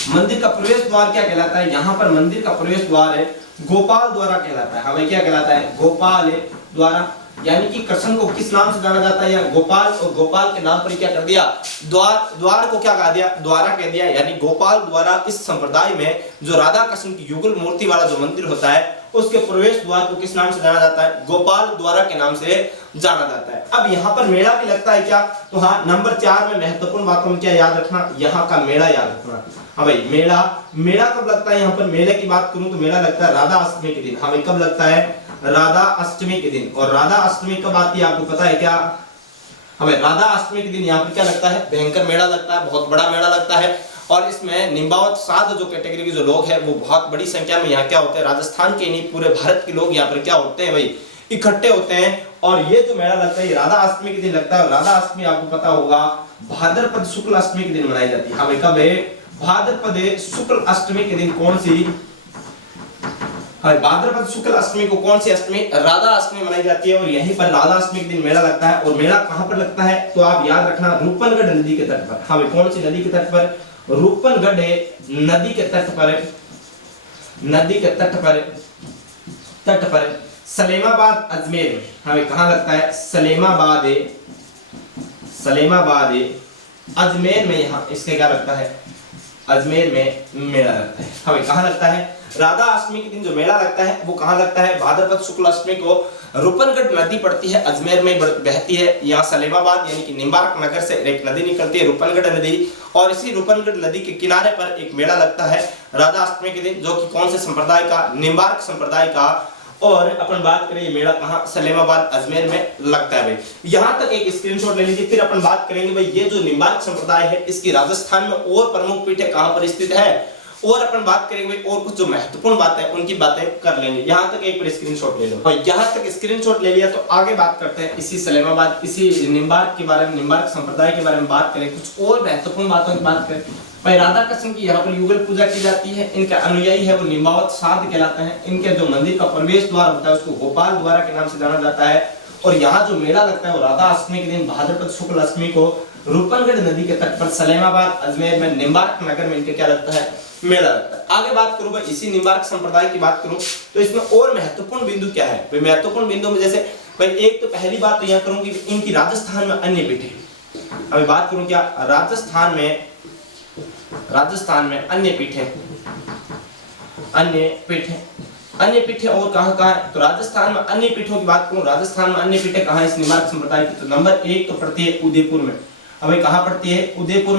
मंदिर का प्रवेश द्वार क्या कहलाता है? यहाँ पर मंदिर का प्रवेश द्वार है गोपाल द्वारा कहलाता है। हमें क्या कहलाता है? गोपाल द्वारा। यानी कि कृष्ण को किस नाम से जाना जाता है? या गोपाल, और गोपाल के नाम पर क्या कर दिया? द्वार को क्या कह दिया? द्वारा कह दिया। यानी गोपाल द्वारा इस संप्रदाय में जो राधा कृष्ण की युगल मूर्ति वाला जो मंदिर होता है, उसके प्रवेश द्वार को किस नाम से जाना जाता है? गोपाल द्वारा के नाम से जाना जाता है। अब यहाँ पर मेला भी लगता है क्या? तो हाँ, नंबर 4 में महत्वपूर्ण बातों में क्या याद रखना? यहाँ का मेला याद रखना। हाँ भाई, मेला कब लगता है? यहाँ पर मेले की बात करूं तो मेला लगता है राधा अष्टमी के दिन। हाँ भाई, कब लगता है? राधा अष्टमी के दिन। और राधा अष्टमी कब आती है आपको पता है क्या? हमें राधा अष्टमी के दिन यहाँ पर क्या लगता है? भयंकर मेला लगता है, बहुत बड़ा मेला लगता है। और इसमें निम्बावत साध जो कैटेगरी के जो लोग हैं वो बहुत बड़ी संख्या में यहाँ क्या होते हैं, राजस्थान के नहीं पूरे भारत के लोग यहाँ पर क्या होते हैं भाई, इकट्ठे होते हैं। और ये जो मेला लगता है राधा अष्टमी के दिन लगता है। राधा अष्टमी आपको पता होगा भाद्रपद शुक्ल अष्टमी के दिन मनाई जाती है। हाँ भाई कब है? भाद्रपद शुक्ल अष्टमी के दिन। कौन सी? भाद्रपद शुक्ल अष्टमी को कौन सी अष्टमी? राधा अष्टमी मनाई जाती है। और यहीं पर राधा अष्टमी के दिन मेला लगता है। और मेला कहां पर लगता है तो आप याद रखना, रूपनगढ़ नदी के तट पर। हाँ भाई कौन सी नदी के तट पर? रूपनगढ़ नदी के तट पर, नदी के तट पर सलेमाबाद अजमेर में। हमें कहां लगता है? सलेमाबाद अजमेर में। यहाँ इसके क्या लगता है? अजमेर में मेला लगता है। हमें कहां लगता है? राधा अष्टमी के दिन जो मेला लगता है वो कहां लगता है? भाद्रपद शुक्ल अष्टमी को रूपनगढ़ नदी पड़ती है, अजमेर में बहती है। यहाँ सलेमाबाद यानी कि निम्बार्क नगर से एक नदी निकलती है, रूपनगढ़ नदी। और इसी रूपनगढ़ नदी के किनारे पर एक मेला लगता है राधा अष्टमी के दिन, जो कि कौन से संप्रदाय का? निम्बार्क संप्रदाय का। और अपन बात करें ये मेला कहां? सलेमाबाद अजमेर में लगता है भाई। यहां तक एक स्क्रीनशॉट ले लीजिए। फिर अपन बात करेंगे भाई ये जो निम्बार्क संप्रदाय है इसकी राजस्थान में और प्रमुख पीठें कहां पर स्थित है, और अपन बात करेंगे भाई और कुछ जो महत्वपूर्ण बातें हैं उनकी बातें कर लेंगे। यहां तक एक बार स्क्रीनशॉट ले लो। और यहां तक स्क्रीनशॉट ले लिया तो आगे बात करते हैं इसी सलेमाबाद, इसी निम्बार्क के बारे में, निम्बार्क संप्रदाय के बारे में बात करें, कुछ और महत्वपूर्ण बातों की बात करें। भाई राधा कृष्ण की यहाँ पर युगल पूजा की जाती है। इनके अनुयायी है वो निम्बावत साध कहलाते हैं। इनके जो मंदिर का प्रवेश द्वार होता है उसको गोपाल द्वारा के नाम से जाना जाता है। और यहाँ जो मेला लगता है वो राधा अष्टमी के दिन भाद्रपद शुक्ल अष्टमी को रूपनगढ़ नदी के तट पर सलेमाबाद अजमेर में निम्बार्क नगर में इनके क्या लगता है? मेला लगता है। आगे बात करूं भाई इसी निम्बार्क संप्रदाय की बात करूं तो इसमें और महत्वपूर्ण बिंदु क्या है? भाई महत्वपूर्ण बिंदु में जैसे भाई एक तो पहली बात तो यह करूं कि इनकी राजस्थान में अन्य पीठें। अभी बात करूं क्या? राजस्थान में अन्य पीठें और कहां है? तो राजस्थान में अन्य पीठों की बात करूं, राजस्थान में अन्य पीठें कहां है इस निम्बार्क संप्रदाय की? तो नंबर 1 तो पड़ती है उदयपुर में। अभी कहां पड़ती है? उदयपुर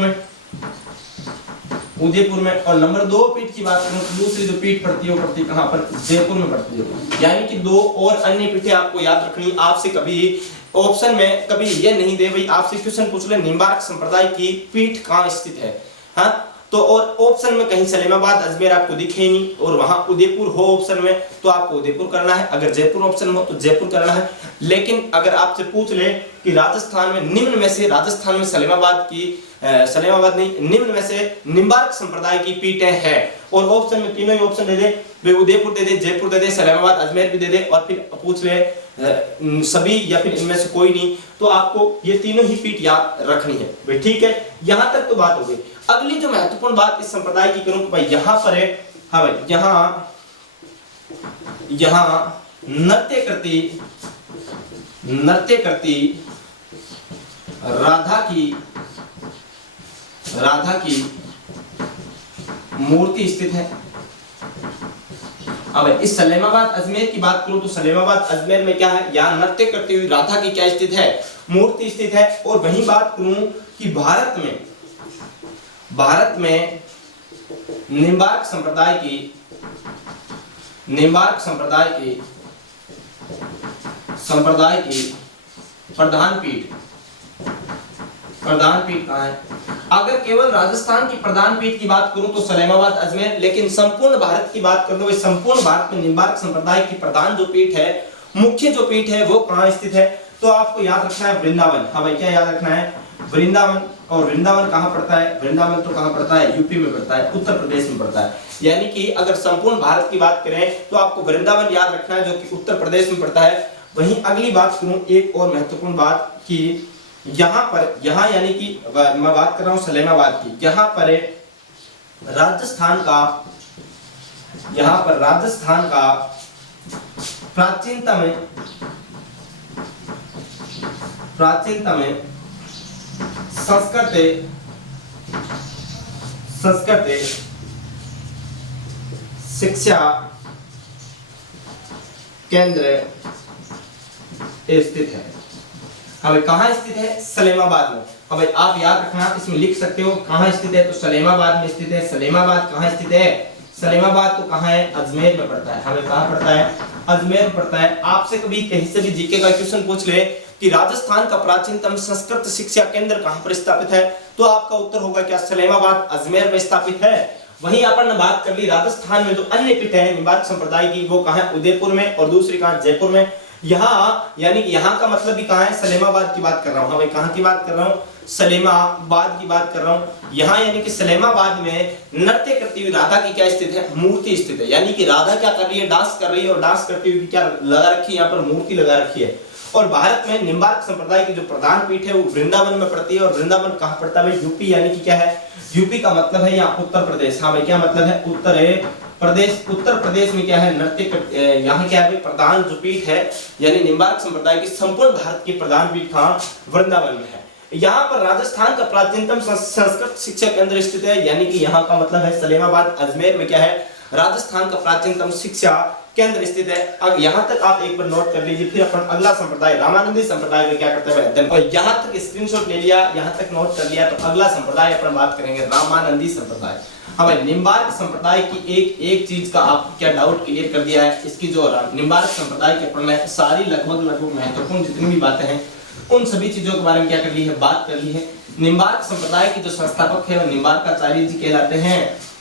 में। और नंबर 2 पीठ की बात करूं तो दूसरी जो पीठ पड़ती है वो पड़ती है कहां पर? जयपुर में पड़ती है। यानी कि 2 और अन्य पीठें आपको याद रखनी। आपसे कभी ऑप्शन में कभी ये नहीं दे भाई, आपसे क्वेश्चन पूछ ले निम्बार्क संप्रदाय की पीठ कहां स्थित है, हाँ तो और ऑप्शन में कहीं सलेमाबाद अजमेर आपको दिखे ही नहीं, और वहां उदयपुर हो ऑप्शन में तो आपको उदयपुर करना है। अगर जयपुर ऑप्शन हो तो जयपुर करना है। लेकिन अगर आपसे पूछ ले कि राजस्थान में निम्न में से, राजस्थान में सलेमाबाद नहीं, निम्न में से निम्बार्क संप्रदाय की पीठें हैं, और ऑप्शन में तीनों ही ऑप्शन दे दे, उदयपुर दे दे, जयपुर दे दे, सलेमाबाद अजमेर भी दे दे, और फिर पूछ ले सभी या फिर इनमें से कोई नहीं, तो आपको ये तीनों ही पीठ याद रखनी है भाई। ठीक है, यहां तक तो बात हो गई। अगली जो महत्वपूर्ण बात इस संप्रदाय की करूं तो भाई यहां पर है, हाँ भाई यहां नृत्य करती राधा की मूर्ति स्थित है। अब इस सलेमाबाद अजमेर की बात करूं तो सलेमाबाद अजमेर में क्या है? यहाँ नृत्य करती हुई राधा की क्या स्थित है? मूर्ति स्थित है। और वहीं बात करूं कि भारत में निम्बार्क संप्रदाय की प्रधान पीठ कहाँ है? अगर केवल राजस्थान की प्रधान पीठ की बात करूं तो सलेमाबाद अजमेर, लेकिन संपूर्ण भारत की बात करूं तो संपूर्ण भारत में निम्बार्क संप्रदाय की प्रधान जो पीठ है, मुख्य जो पीठ है वो कहां स्थित है? तो आपको याद रखना है वृंदावन। हाँ भाई क्या याद रखना है? वृंदावन। और वृंदावन कहां पड़ता है? वृंदावन तो कहां पड़ता है? यूपी में पड़ता है, उत्तर प्रदेश में पड़ता है। यानी कि अगर संपूर्ण भारत की बात करें तो आपको वृंदावन याद रखना है, जो कि उत्तर प्रदेश में पड़ता है। वहीं अगली बात करूं एक और महत्वपूर्ण बात कि यहाँ यानी कि मैं बात कर रहा हूं सलेमाबाद की, यहाँ पर राजस्थान का प्राचीनतम संस्कृत शिक्षा केंद्र स्थित है। अब कहाँ स्थित है? सलेमाबाद में। अब आप याद रखना, इसमें लिख सकते हो कहाँ स्थित है, तो सलेमाबाद में स्थित है। सलेमाबाद कहाँ स्थित है? सलेमाबाद तो कहाँ है, अजमेर में पड़ता है। हमें कहाँ पड़ता है, अजमेर में पड़ता है। आपसे कभी कहीं से भी जीके का क्वेश्चन पूछ ले कि राजस्थान का प्राचीनतम संस्कृत शिक्षा केंद्र कहाँ पर स्थापित है, तो आपका उत्तर होगा क्या, सलेमाबाद अजमेर में स्थापित है। वहीं अपन ने बात कर ली राजस्थान में जो अन्य पीठ है निम्बार्क संप्रदाय की, वो कहाँ है, उदयपुर में, और दूसरी कहाँ, जयपुर में। यहाँ यानी कि यहाँ का मतलब भी कहाँ है, सलेमाबाद की बात कर रहा हूँ। हाँ भाई, कहाँ की बात कर रहा हूँ, सलेमाबाद की बात कर रहा हूँ। यहाँ यानी कि सलेमाबाद में नृत्य करती हुई राधा की क्या स्थित है, मूर्ति स्थित है। यानी कि राधा क्या कर रही है, डांस कर रही है, और डांस करती हुई क्या लगा रखी है, यहाँ पर मूर्ति लगा रखी है। और भारत में निम्बार्क संप्रदाय की जो प्रधान पीठ है वो वृंदावन में पड़ती है। और वृंदावन कहाँ पड़ता है, यूपी, यानी कि क्या है, यूपी का मतलब है यहाँ उत्तर प्रदेश। हाँ भाई, क्या मतलब है, उत्तर प्रदेश। उत्तर प्रदेश में क्या है, नृत्य, यहाँ क्या है भाई, प्रधान जो पीठ है यानी निम्बार्क संप्रदाय की संपूर्ण भारत की प्रधान पीठ कहाँ, वृंदावन में है। यहाँ पर राजस्थान का प्राचीनतम संस्कृत शिक्षा केंद्र स्थित है, यानी कि यहाँ का मतलब है सलेमाबाद अजमेर में क्या है, राजस्थान का प्राचीनतम शिक्षा केंद्र स्थित है। अब यहाँ तक आप एक बार नोट कर लीजिए। फिर अपन अगला संप्रदाय रामानंदी संप्रदाय का क्या करते हैं अध्ययन, और यहाँ तक स्क्रीनशॉट ले लिया, यहाँ तक नोट कर लिया, तो अगला संप्रदाय अपन बात करेंगे रामानंदी संप्रदाय। हमें निम्बार्क संप्रदाय की एक चीज का आप क्या डाउट क्लियर कर दिया है। इसकी जो निम्बार्क संप्रदाय के अपन ने सारी लगभग महत्वपूर्ण जितनी भी बातें हैं उन सभी चीजों के बारे में क्या कर ली है, बात कर ली है। निम्बार्क संप्रदाय के जो संस्थापक है वो निम्बार्काचार्य जी कहलाते हैं।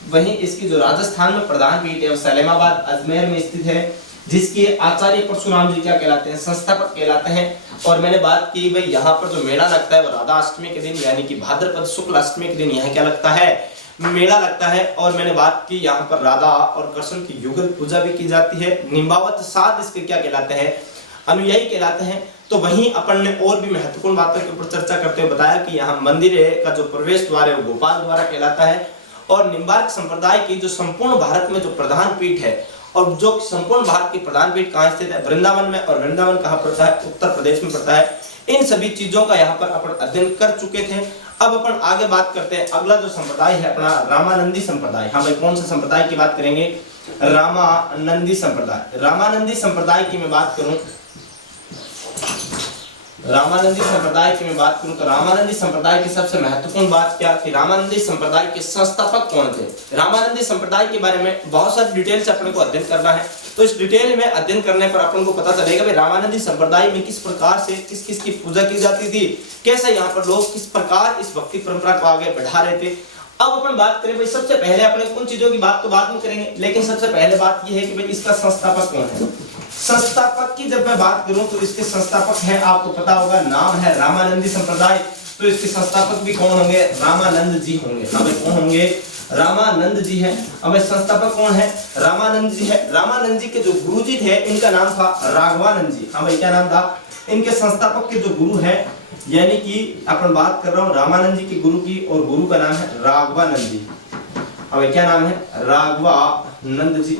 वहीं इसकी जो राजस्थान में प्रधान पीठ है वो सलेमाबाद अजमेर में स्थित है, जिसके आचार्य परशुराम जी क्या कहलाते हैं, संस्थापक कहलाते हैं। और मैंने बात की भाई यहाँ पर जो मेला लगता है वो राधा अष्टमी के दिन यानी कि भाद्रपद शुक्ल अष्टमी के दिन यहाँ क्या लगता है, मेला लगता है। और मैंने बात की यहाँ पर राधा और कृष्ण की युगल पूजा भी की जाती है। निम्बावत साध इसके क्या कहलाते हैं, अनुयायी कहलाते हैं। तो वहीं अपन ने और भी महत्वपूर्ण बातों के ऊपर चर्चा करते हुए बताया कि यहाँ मंदिर का जो प्रवेश द्वार है वो गोपाल द्वारा कहलाता है। और निम्बार्क संप्रदाय की जो संपूर्ण भारत में जो प्रधान पीठ है, और जो संपूर्ण भारत की प्रधान पीठ कहाँ स्थित है, वृंदावन में। और वृंदावन कहाँ पड़ता है, उत्तर प्रदेश में पड़ता है। इन सभी चीजों का यहाँ पर अपन अध्ययन कर चुके थे। अब अपन आगे बात करते हैं, अगला जो संप्रदाय है अपना रामानंदी संप्रदाय। हाँ भाई, कौन सा संप्रदाय की बात करेंगे, रामानंदी संप्रदाय। रामानंदी संप्रदाय की मैं बात करूं, रामानंदी संप्रदाय की मैं बात करूं तो रामानंदी संप्रदाय की सबसे महत्वपूर्ण बात क्या कि रामानंदी संप्रदाय के संस्थापक कौन थे। रामानंदी संप्रदाय के बारे में बहुत सारी डिटेल से अपने को अध्ययन करना है। तो इस डिटेल में अध्ययन करने पर अपन को पता चलेगा कि रामानंदी संप्रदाय में किस प्रकार से किस किस की पूजा की जाती थी, कैसे यहाँ पर लोग किस प्रकार इस भक्ति परंपरा को आगे बढ़ा रहे थे। अब अपन बात करें भाई, सबसे पहले अपने उन चीजों की बात तो बाद में करेंगे, लेकिन सबसे पहले बात यह है कि भाई इसका संस्थापक कौन है। संस्थापक की जब मैं बात करूं तो इसके संस्थापक हैं, आपको पता होगा, नाम है रामानंदी संप्रदाय। तो इसके संस्थापक भी कौन होंगे, रामानंद जी होंगे। हमें कौन होंगे, रामानंद जी हैं। हमें संस्थापक कौन है, रामानंद जी है। रामानंद जी के जो गुरु जी थे इनका नाम था राघवानंद जी। हाँ भाई, क्या नाम था, इनके संस्थापक के जो गुरु है यानी कि अपन बात कर रहा हूँ रामानंद जी के गुरु की, और गुरु का नाम है राघवानंद जी। अब क्या नाम है, राघवानंद जी।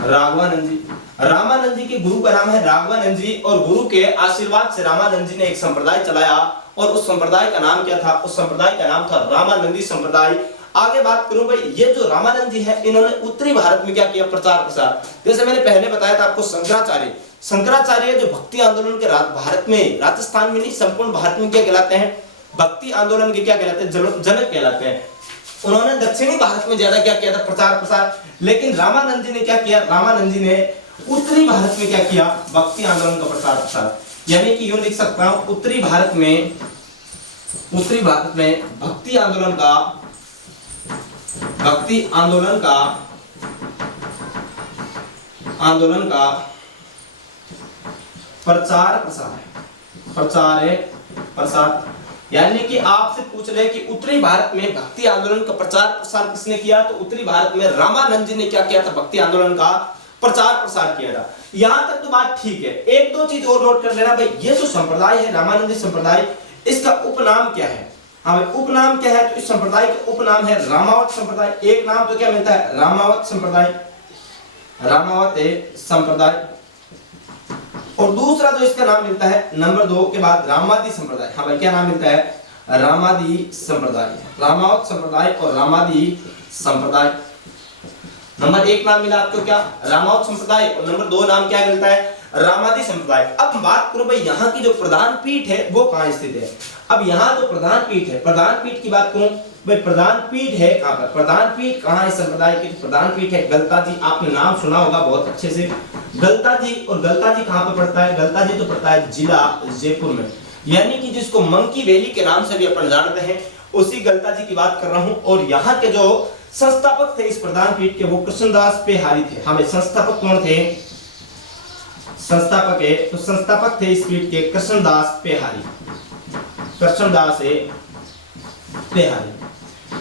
राघवानंद जी, रामानंद जी के गुरु का नाम है राघवानंद जी। और गुरु के आशीर्वाद से रामानंद जी ने एक संप्रदाय चलाया, और उस संप्रदाय का नाम क्या था, उस संप्रदाय का नाम था रामानंदी संप्रदाय। आगे बात करूं भाई, ये जो रामानंद जी है इन्होंने उत्तरी भारत में क्या किया, प्रचार प्रसार। जैसे मैंने पहले बताया था आपको, शंकराचार्य जो भक्ति आंदोलन के भारत में, राजस्थान में नहीं संपूर्ण भारत में क्या कहलाते हैं, भक्ति आंदोलन के क्या कहलाते हैं, जनक कहलाते हैं। उन्होंने दक्षिणी भारत में ज्यादा क्या किया था, प्रचार प्रसार। लेकिन रामानंद जी ने क्या किया, रामानंद जी ने उत्तरी भारत में क्या किया, भक्ति आंदोलन का प्रचार प्रसार। यानी कि यूं लिख सकता हूं, उत्तरी भारत में भक्ति आंदोलन का प्रचार प्रसार। यानी कि आपसे पूछ रहे कि उत्तरी भारत में भक्ति आंदोलन का प्रचार प्रसार किसने किया, तो उत्तरी भारत में रामानंद जी ने क्या किया था, भक्ति आंदोलन का प्रचार प्रसार किया था। यहां तक तो बात ठीक है। एक दो चीज और नोट कर लेना भाई, ये जो संप्रदाय है रामानंदी संप्रदाय, इसका उपनाम क्या है। हाँ भाई, उपनाम क्या है, तो इस संप्रदाय का उपनाम है रामावत संप्रदाय। एक नाम तो क्या मिलता है, रामावत संप्रदाय, और दूसरा जो इसका नाम मिलता है नंबर 2 के बाद रामादी संप्रदाय। हाँ भाई, क्या नाम मिलता है, रामादी संप्रदाय। रामावत संप्रदाय और रामादी संप्रदाय। नंबर 1 नाम मिला आपको क्या, रामावत संप्रदाय, और नंबर 2 नाम क्या मिलता है, रामादी संप्रदाय। अब बात करो भाई, यहाँ की जो प्रधान पीठ है वो कहाँ स्थित है। अब यहाँ जो प्रधान पीठ है, प्रधान पीठ की बात करूं भाई प्रधान पीठ है कहाँ पर, प्रधान पीठ कहाँ इस संप्रदाय की, प्रधान पीठ है गलताजी। आपने नाम सुना होगा बहुत अच्छे से, गलताजी। और गलताजी कहाँ पर पड़ता है, गलताजी तो पड़ता है जिला जयपुर में, यानी कि जिसको मंकी वैली के नाम से भी अपन जानते हैं, उसी गलताजी की बात कर रहा हूं। और यहाँ के जो संस्थापक थे इस प्रधान पीठ के, वो कृष्णदास पेहारी थे। हमें संस्थापक कौन थे, संस्थापक है तो संस्थापक थे इस पीठ के कृष्णदास पेहारी, कृष्णदास पेहारी।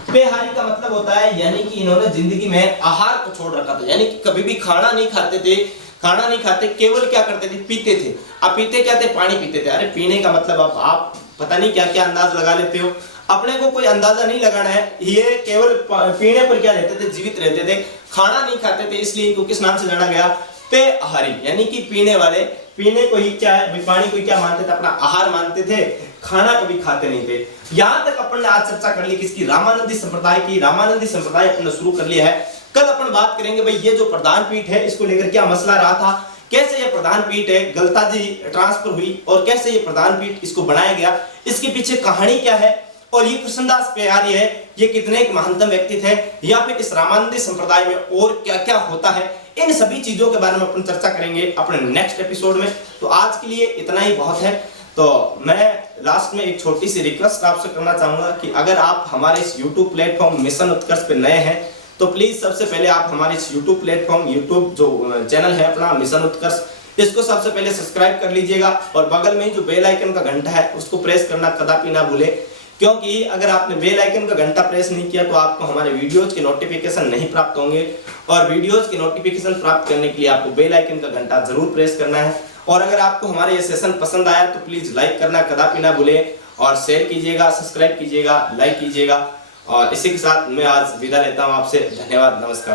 पेहारी का मतलब होता है यानी कि इन्होंने जिंदगी में आहार को छोड़ रखा था, यानी कि कभी भी खाना नहीं खाते थे, खाना नहीं खाते, केवल क्या करते थे, पीते थे। अब पीते क्या थे, पानी पीते थे। अरे पीने का मतलब अब आप पता नहीं क्या क्या अंदाज लगा लेते हो, अपने को कोई अंदाजा नहीं लगाना है। ये केवल पीने पर क्या रहते थे, जीवित रहते थे, खाना नहीं खाते थे, इसलिए इनको किस नाम से जाना गया, पेहारी, यानी कि पीने वाले। पीने को ही क्या है, पानी को ही क्या मानते थे, अपना आहार मानते थे, खाना कभी खाते नहीं थे। यहां तक अपन ने आज चर्चा कर ली किसकी, रामानंदी संप्रदाय की। रामानंदी संप्रदाय अपन ने शुरू कर लिया है। कल अपन बात करेंगे भाई ये जो प्रधान पीठ है इसको लेकर क्या मसला रहा था, कैसे ये प्रधान पीठ है गलताजी ट्रांसफर हुई और कैसे ये प्रधान पीठ इसको बनाया गया, इसके पीछे कहानी क्या है, और ये कृष्णदास पेहारी है ये कितने एक महानतम व्यक्ति थे, या फिर इस रामानंदी संप्रदाय में और क्या क्या होता है, इन सभी चीजों के बारे में अपन चर्चा करेंगे अपने नेक्स्ट एपिसोड में। तो आज के लिए इतना ही बहुत है। तो मैं लास्ट में एक छोटी सी रिक्वेस्ट आपसे करना चाहूंगा कि अगर आप हमारे इस YouTube प्लेटफॉर्म मिशन उत्कर्ष पे नए हैं तो प्लीज सबसे पहले आप हमारे इस YouTube प्लेटफॉर्म, YouTube जो चैनल है अपना मिशन उत्कर्ष, इसको सबसे पहले सब्सक्राइब कर लीजिएगा और बगल में जो बेल आइकन का घंटा है उसको प्रेस करना कदापि ना भूले, क्योंकि अगर आपने बेल आइकन का घंटा प्रेस नहीं किया तो आपको हमारे वीडियोज के नोटिफिकेशन नहीं प्राप्त होंगे, और वीडियोज के नोटिफिकेशन प्राप्त करने के लिए आपको बेल आइकन का घंटा जरूर प्रेस करना है। और अगर आपको हमारे ये सेशन पसंद आया तो प्लीज लाइक करना कदापि ना भूले, और शेयर कीजिएगा, सब्सक्राइब कीजिएगा, लाइक कीजिएगा। और इसी के साथ मैं आज विदा लेता हूँ आपसे। धन्यवाद, नमस्कार।